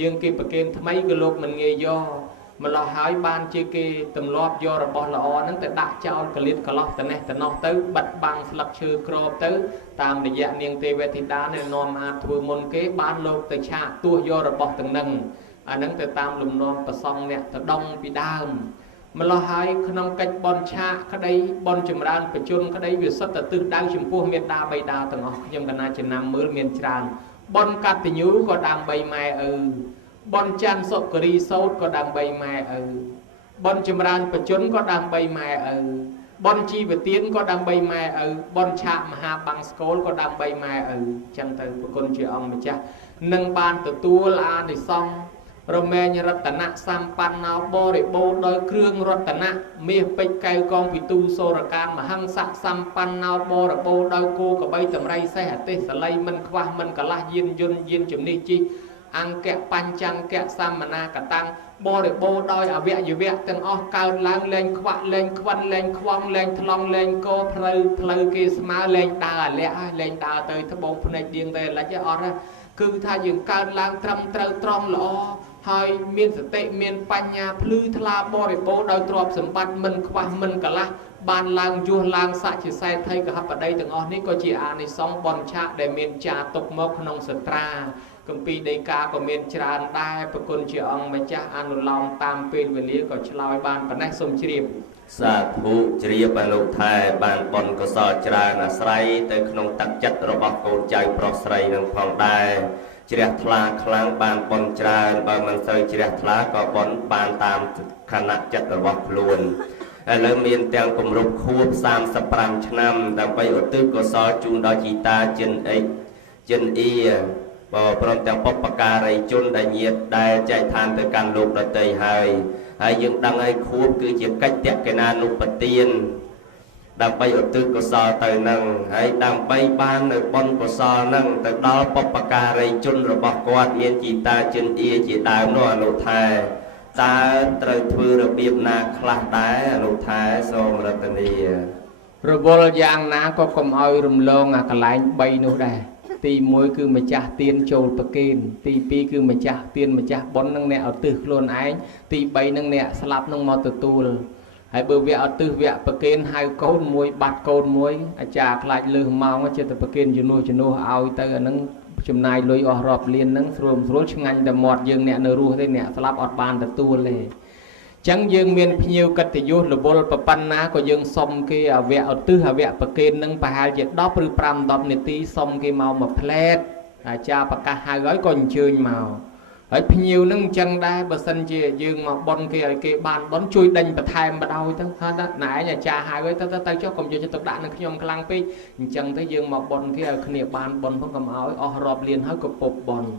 យើងគេប្រគេនថ្មីក៏លោកមិនងាយយកម្លោះហើយបានជាគេទម្លាប់យករបស់ល្អហ្នឹងទៅដាក់ចោលកលៀតកលោះទៅនេះទៅនោះទៅបាត់បាំងស្លឹកឈើក្របទៅតាមរយៈនាងទេវធីតានេះនាំអាចធ្វើមុនគេបានលោកទៅឆាកទោះយករបស់ទាំងហ្នឹងអាហ្នឹងទៅតាមលំនាំប្រសងអ្នកទៅដងពីដើមម្លោះហើយក្នុងកិច្ចបន់ឆាកក្តីបន់ចម្រើនបជនក្តីវាសុទ្ធតែទិសដៅចំពោះមេត្តាបិតាទាំងអស់ខ្ញុំកណាចំណាំមើលមានច្រើនបន់កតញ្ញូក៏ដើម្បីម៉ែឪបន់ច័ន្ទសុគរីសោតក៏ដើម្បីម៉ែឪបន់ចម្រើនបជនក៏ដើម្បីម៉ែឪបន់ជីវទានក៏ដើម្បីម៉ែឪបន់ឆាកមហាបង្សកូលក៏ដើម្បីម៉ែឪចឹងទៅប្រគុណជាអង្គម្ចាស់នឹងបានទទួលអានិសង្សរមែងរតនៈសម្បណ្ណោបរិបូរដោយគ្រឿងរតនៈមាសពេជ្រកែវកងពិទូសូរកាមមហង្សៈសម្បណ្ណោបរិបូរដោយគោកបីតម្រៃសេះអទេសសល័យមិនខ្វះមិនកលាស់យានយន្តយានជំនិះជីអង្គៈបញ្ចង្គៈសមណាកតាំងបរិបូរដោយអវយវៈទាំងអស់កើតឡើងលែងខ្វាក់លែងខ្វិនលែងខ្វងលែងថ្លង់លែងកោផ្លូវគេស្មើលែងដើរអាលះលែងដើរទៅត្បូងភ្នែកដៀងទៅលិចអត់គឺថាយើងកើតឡើងត្រឹមត្រូវត្រង់ល្អហើយមានសតិមានបញ្ញាភ្លឺថ្លាបរិបូរដោយទ្រព្យសម្បត្តិមិនខ្វះមិនកលាស់បានឡើងយោះឡើងស័ក្តិជាសែនថៃកហបតីទាំងអស់នេះក៏ជាអានិសង្សបន់ឆាកដែលមានចាទុកមកក្នុងសត្រាកម្ពីដីកាក៏មានច្រើនដែរប្រគុណជាអង្គម្ចាស់អនុឡោមតាមពេលវេលាក៏ឆ្លើយបានប៉ុណ្ណេះសូមជ្រាបសាធុជ្រាបអនុថែបានបន់កុសលច្រើនអាស្រ័យទៅក្នុងទឹកចិត្តរបស់កូនចៅប្រុសស្រីនឹងផងដែរជ្រះថ្លាខ្លាំងបានបន់ច្រើនបើមិនសូវជ្រះថ្លាក៏បន់បានតាមខណៈចិត្តរបស់ខ្លួនឥឡូវមានទាំងគម្រប់ខួប35ឆ្នាំដើម្បីឧទ្ទិសកុសលជូនដល់ជីតាចិនអិច ចិនអ៊ីបើព្រមទាំងបពការីជនដែលញាតដែលចែកឋានទៅកាន់លោកដតីហើយយើងដឹងឲ្យខួបគឺជាកិច្ចតេកេណានុបទានដើម្បីឧទ្ទិសកុសលទៅនឹងហើយដើម្បីបាននៅបុណ្យកុសលនឹងទៅដល់បពការីជនរបស់គាត់មានជីតាចិនអ៊ីជាដើមនោះអនុថែតើត្រូវធ្វើរបៀបណាខ្លះដែរអនុថែសូមរតនារវល់យ៉ាងណាក៏កុំឲ្យរំលងអាកន្លែង3នោះដែរទី1គឺម្ចាស់ទៀនចូលប្រគេនទី2គឺម្ចាស់ទៀនម្ចាស់បុណ្យនឹងអ្នកឧទ្ទិសខ្លួនឯងទី3នឹងអ្នកស្លាប់នឹងមកទទួលហើយបើវគ្គឧទ្ទិសវគ្គប្រគេនហៅកូនមួយបាត់កូនមួយអាចារ្យខ្លាចលើសម៉ោងចិត្តប្រគេនជំនួសឲ្យទៅអានឹងចំណាយលុយអស់រាប់លានហ្នឹងស្រួលឆ្ងាញ់តែមាត់យើងអ្នកនៅរស់ទេអ្នកស្លាប់អត់បានទទួលទេចឹងយើងមានភ្ញៀវកិត្តិយសរវល់ប៉ុណ្ណាក៏យើងសុំគេអាវគ្គឧទ្ទិសអាវគ្គប្រគេននឹងប្រហែលជា10ឬ5-10នាទីសុំគេមកមួយផ្លែតអាចារ្យប្រកាសហៅហើយក៏អញ្ជើញមកហើយភ្ញៀវនឹងអញ្ចឹងដែរបើសិនជាយើងមកបន់គេឲ្យគេបានបន់ជួយដេញបន្ថែមបដ ாய் ទៅថាណែឯងអាចារ្យហៅហើយទៅចុះកុំយកចិត្តទុកដាក់នឹងខ្ញុំខ្លាំងពេកអញ្ចឹងទៅយើងមកបន់គេឲ្យគ្នាបានបន់ផងកុំឲ្យអស់រាប់លានហើយក៏ពុបបន់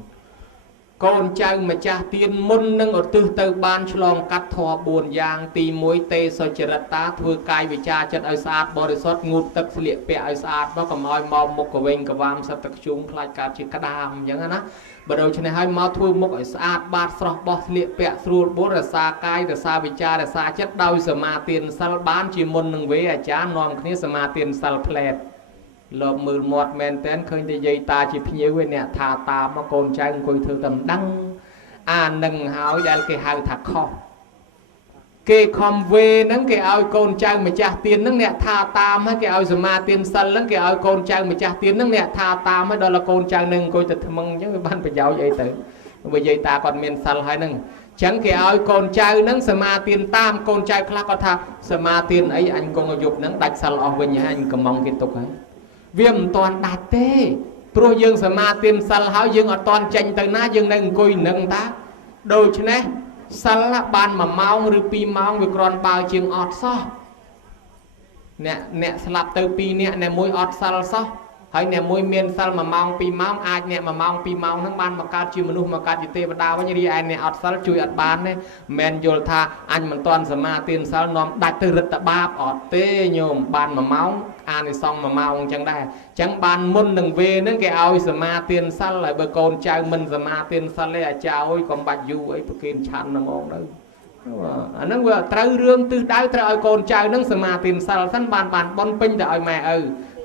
កូនចៅម្ចាស់ទៀនមុននឹងឧទ្ទិសទៅបានឆ្លងកាត់ធម៌4យ៉ាងទី1ទេសុចរិតតាធ្វើកាយវិចារចិត្តឲ្យស្អាតបរិសុទ្ធងូតទឹកស្លៀកពាក់ឲ្យស្អាតមកកុំឲ្យមកមុខកវែងកវាមសត្វទឹកជុំខ្លាចកើតជាក្តាមអញ្ចឹងណាបើដូច្នេះឲ្យមកធ្វើមុខឲ្យស្អាតបាតស្រស់បោះស្លៀកពាក់ស្រួលបួនរសាកាយរសាវិចាររសាចិត្តដោយសមាទានសិលបានជាមុននឹងវេអាចារ្យនាំគ្នាសមាទានសិលផ្លែតលោកមើលមាត់មែនតែនឃើញតែយាយតាជាភ្ញៀវឯអ្នកថាតាមមកកូនចៅអង្គុយធ្វើតែមិនដឹងអានឹងហើយដែលគេហៅថាខុសគេខំវេហ្នឹងគេឲ្យកូនចៅម្ចាស់ទៀនហ្នឹងអ្នកថាតាមហើយគេឲ្យសមាទានសិលហ្នឹងគេឲ្យកូនចៅម្ចាស់ទៀនហ្នឹងអ្នកថាតាមហើយដល់កូនចៅនឹងអង្គុយតែថ្មឹងអញ្ចឹងវាបានប្រយោជន៍អីទៅបើយាយតាគាត់មានសិលហើយហ្នឹងចឹងគេឲ្យកូនចៅហ្នឹងសមាទានតាមកូនចៅខ្លះគាត់ថាសមាទានអីអញគង់យប់ហ្នឹងដាច់សិលអស់វិញហើយអញកំងគេទុកហើយវាមិនតាន់ដាច់ទេព្រោះយើងសមាទានសិលហើយយើងអត់តាន់ចេញទៅណាយើងនៅអង្គុយនឹងតាដូច្នេះសិលបាន1ម៉ោងឬ2ម៉ោងវាគ្រាន់បើជាងអត់សោះអ្នកស្លាប់ទៅ2នាក់អ្នកមួយអត់សិលសោះហើយអ្នកមួយមានសិល1ម៉ោង2ម៉ោងអាចអ្នក1ម៉ោង2ម៉ោងហ្នឹងបានមកកើតជាមនុស្សមកកើតជាទេវតាវិញរីឯអ្នកអត់សិលជួយអត់បានទេមិនយល់ថាអញមិនទាន់សមាទានសិលនាំដាច់ទៅរិទ្ធបាបអត់ទេញោមបាន1ម៉ោងអានិសង្ឃ1ម៉ោងអញ្ចឹងដែរអញ្ចឹងបានមុននឹងវេហ្នឹងគេឲ្យសមាទានសិលហើយបើកូនចៅមិនសមាទានសិលទេអាចារ្យអើយកុំបាច់យូរអីប្រគេនឆាន់ហ្មងទៅអាហ្នឹងវាត្រូវរឿងទិសដៅត្រូវឲ្យកូនចៅហ្នឹងសមាទានសិលសិនបានបន់ពេញទៅឲ្យម៉ែឪ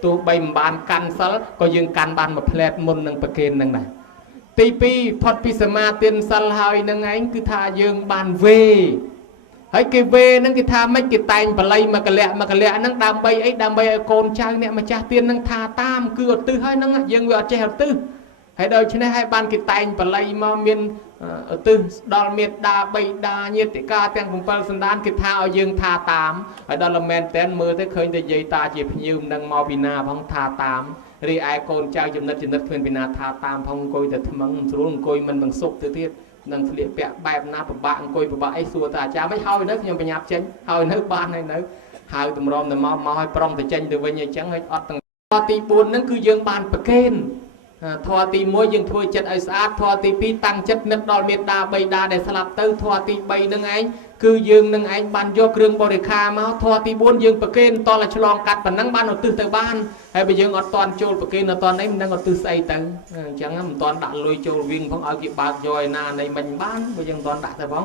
ទោះបីមិនបានកាន់សិលក៏យើងកាន់បានមួយផ្លែតមុននឹងប្រគេននឹងដែរទី2ផុតពីសមាទានសិលហើយនឹងឯងគឺថាយើងបានវេហើយគេវេហ្នឹងគេថាម៉េចគេតែងបល័យមកកលៈហ្នឹងដើម្បីអីដើម្បីឲ្យកូនចៅអ្នកម្ចាស់ទៀនហ្នឹងថាតាមគឺឧទ្ទិសហើយហ្នឹងយើងវាអត់ចេះឧទ្ទិសហើយដូច្នេះហើយបានគេតែងបល័យមកមានឧទ្ទិសដល់មេត្តាបិតាញាតិកាទាំង7សន្តានគេថាឲ្យយើងថាតាមហើយដល់មែនតែនមើលទៅឃើញតែយាយតាជាភ្ញៀវមិនដឹងមកពីណាផងថាតាមរីឯកូនចៅចំណិតគ្មានពីណាថាតាមផងអង្គុយតែថ្មឹងស្រួលអង្គុយមិននឹងសុខទៅទៀតនឹងស្លៀកពាក់បែបណាពិបាកអង្គុយពិបាកអីសួរតាអាចារ្យមិនហើយនៅខ្ញុំបញ្ញាប់ចេញហើយនៅបានហើយនៅហៅតម្រុំទៅមកឲ្យប្រុងទៅចេញទៅវិញអញ្ចឹងហើយអត់ទាំងទី4ហ្នឹងគឺយើងបានប្រកេនធម៌ទី1យើងធ្វើចិត្តឲ្យស្អាតធម៌ទី2តាំងចិត្តនឹកដល់មេត្តាបិតាដែលស្លាប់ទៅធម៌ទី3នឹងឯងគឺយើងនឹងឯងបានយកគ្រឿងបរិក្ខារមកធម៌ទី4យើងប្រគេនតតែឆ្លងកាត់ប៉ុណ្ណឹងបានឧទ្ទិសទៅបានហើយបើយើងអត់តន់ចូលប្រគេនអត់តន់អីមិនដឹងឧទ្ទិសស្អីទៅអញ្ចឹងមិនតន់ដាក់លុយចូលវិញផងឲ្យគេបើកយកឯណានៃមិនបានបើយើងតន់ដាក់ទៅផង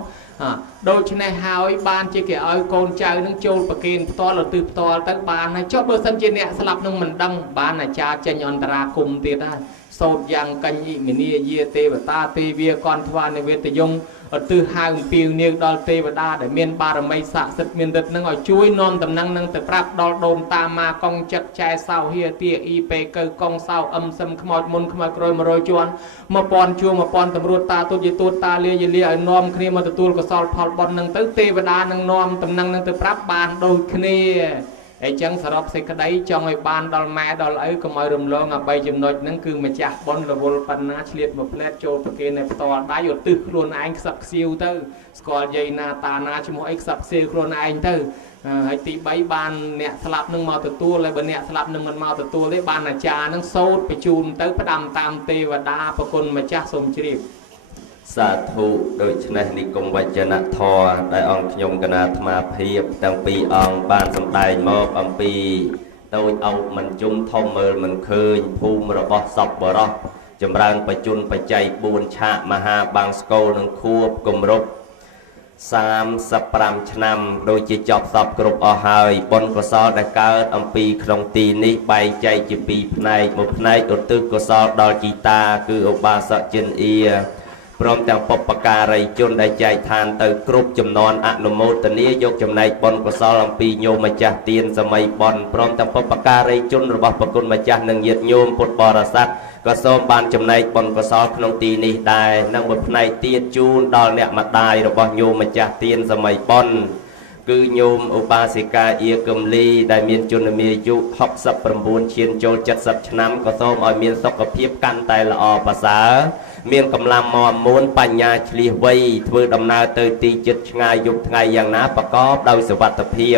ដូច្នេះហើយបានជាគេឲ្យកូនចៅនឹងចូលប្រគេនផ្ទាល់ឧទ្ទិសផ្ទាល់ទៅបានហើយចុះបើសិនជាអ្នកស្លាប់នឹងមិនដឹងបានអាចារ្យចេញអន្តរាគមទៀតហើយសោតយ៉ាងកញ្ញិមនីយាទេវតាទេវាកន្ធវានិវេតយងឧទ្ទិសហៅអំពាវនាវដល់ទេវតាដែលមានបារមីស័ក្តិសិទ្ធិមានឫទ្ធិនឹងឲ្យជួយនាំដំណឹងនឹងទៅប្រាប់ដល់ដូនតាម៉ាកងចិត្តចែសោហៀទាអ៊ីពេកៅកងសោអឹមសឹមខ្មោចមុនខ្មោចក្រោយ100ជាន់1000ជួរ1000តម្រួតតាទុតយទូតតាលាយលាឲ្យនាំគ្នាមកទទួលកុសលផលបុណ្យនឹងទៅទេវតានឹងនាំដំណឹងនឹងទៅប្រាប់បានដូចគ្នាអញ្ចឹងសរុបសេចក្តីចង់ឲ្យបានដល់ម៉ែដល់ឪកុំឲ្យរំលងអា3ចំណុចហ្នឹងគឺម្ចាស់បុណ្យរវល់បណ្ណាឆ្លៀតមួយផ្លែតចូលប្រគេននៅផ្ទាល់ដៃឧទ្ទិសខ្លួនឯងខ្សឹបខ្សៀវទៅស្គាល់យាយណាតាណាឈ្មោះអីខ្សឹបខ្សៀវខ្លួនឯងទៅ ហើយទី3បានអ្នកស្លាប់នឹងមកទទួលហើយបើអ្នកស្លាប់នឹងមិនមកទទួលទេបានអាចារ្យនឹងសូត្របញ្ជូនទៅផ្ដាំតាមទេវតាប្រគុណម្ចាស់សូមជ្រាបសាធុដូច្នេះនិគមវចនធរដែលអង្គខ្ញុំគណៈអាត្មាភាពទាំងពីរអង្គបានសម្ដែងមកអំពីតូចអោបមិនជុំធំមើលមិនឃើញភូមិរបស់សពបរោះចម្រើនបច្ចុប្បន្នបច្ច័យ4ឆាកមហាបាំងស្គរនឹងខួបគម្រប់35ឆ្នាំដូចជាចប់សពគ្រប់អស់ហើយបុណ្យកុសលដែលកើតអំពីក្នុងទីនេះបែងចែកជាពីរផ្នែកមួយផ្នែកឧទ្ទិសកុសលដល់ជីតាគឺឧបាសកចិនអ៊ីព្រមទាំងបុព្វការីជនដែលចែកឋានទៅគ្រប់ចំនួនអនុមោទនាយកចំណែកបុណ្យកុសលអំពីញោមម្ចាស់ទានសម័យបុណ្យព្រមទាំងបុព្វការីជនរបស់ប្រគុណម្ចាស់និងញាតិញោមពុទ្ធបរិស័ទក៏សូមបានចំណែកបុណ្យកុសលក្នុងទីនេះដែរនិងមួយផ្នែកទៀតជូនដល់អ្នកម្ដាយរបស់ញោមម្ចាស់ទានសម័យបុណ្យគឺញោមឧបាសិកាអៀកឹមលីដែលមានជន្មាយុ69ឈានចូល70ឆ្នាំក៏សូមឲ្យមានសុខភាពកាន់តែល្អប្រសើរមានកម្លាំងមាំមួនបញ្ញាឆ្លៀសវៃធ្វើដំណើរទៅទីជិតឆ្ងាយយប់ថ្ងៃយ៉ាងណាប្រកបដោយសុវត្ថិភាព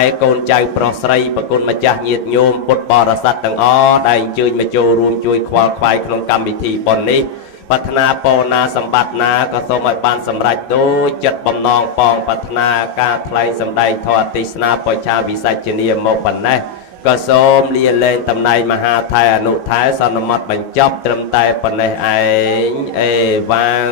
ឯកូនចៅប្រុសស្រីប្រគុណម្ចាស់ញាតិញោមពុទ្ធបរិស័ទទាំងអស់ដែលអញ្ជើញមកចូលរួមជួយខ្វល់ខ្វាយក្នុងកម្មវិធីបុណ្យនេះប្រាថ្នាពរណាសម្បត្តិណាក៏សូមឲ្យបានសម្រេចដូចចិត្តបំណងប៉ងប្រាថ្នាការថ្លែងសម្ដែងធម៌ទេសនាបច្ឆាវិសច្ចនីមកប៉ុណ្ណេះក៏សូមលាលែងតំណែងមហាថៃអនុថៃសន្មតបញ្ចប់ត្រឹមតែប៉ុណ្ណេះឯងអេវ៉ាំង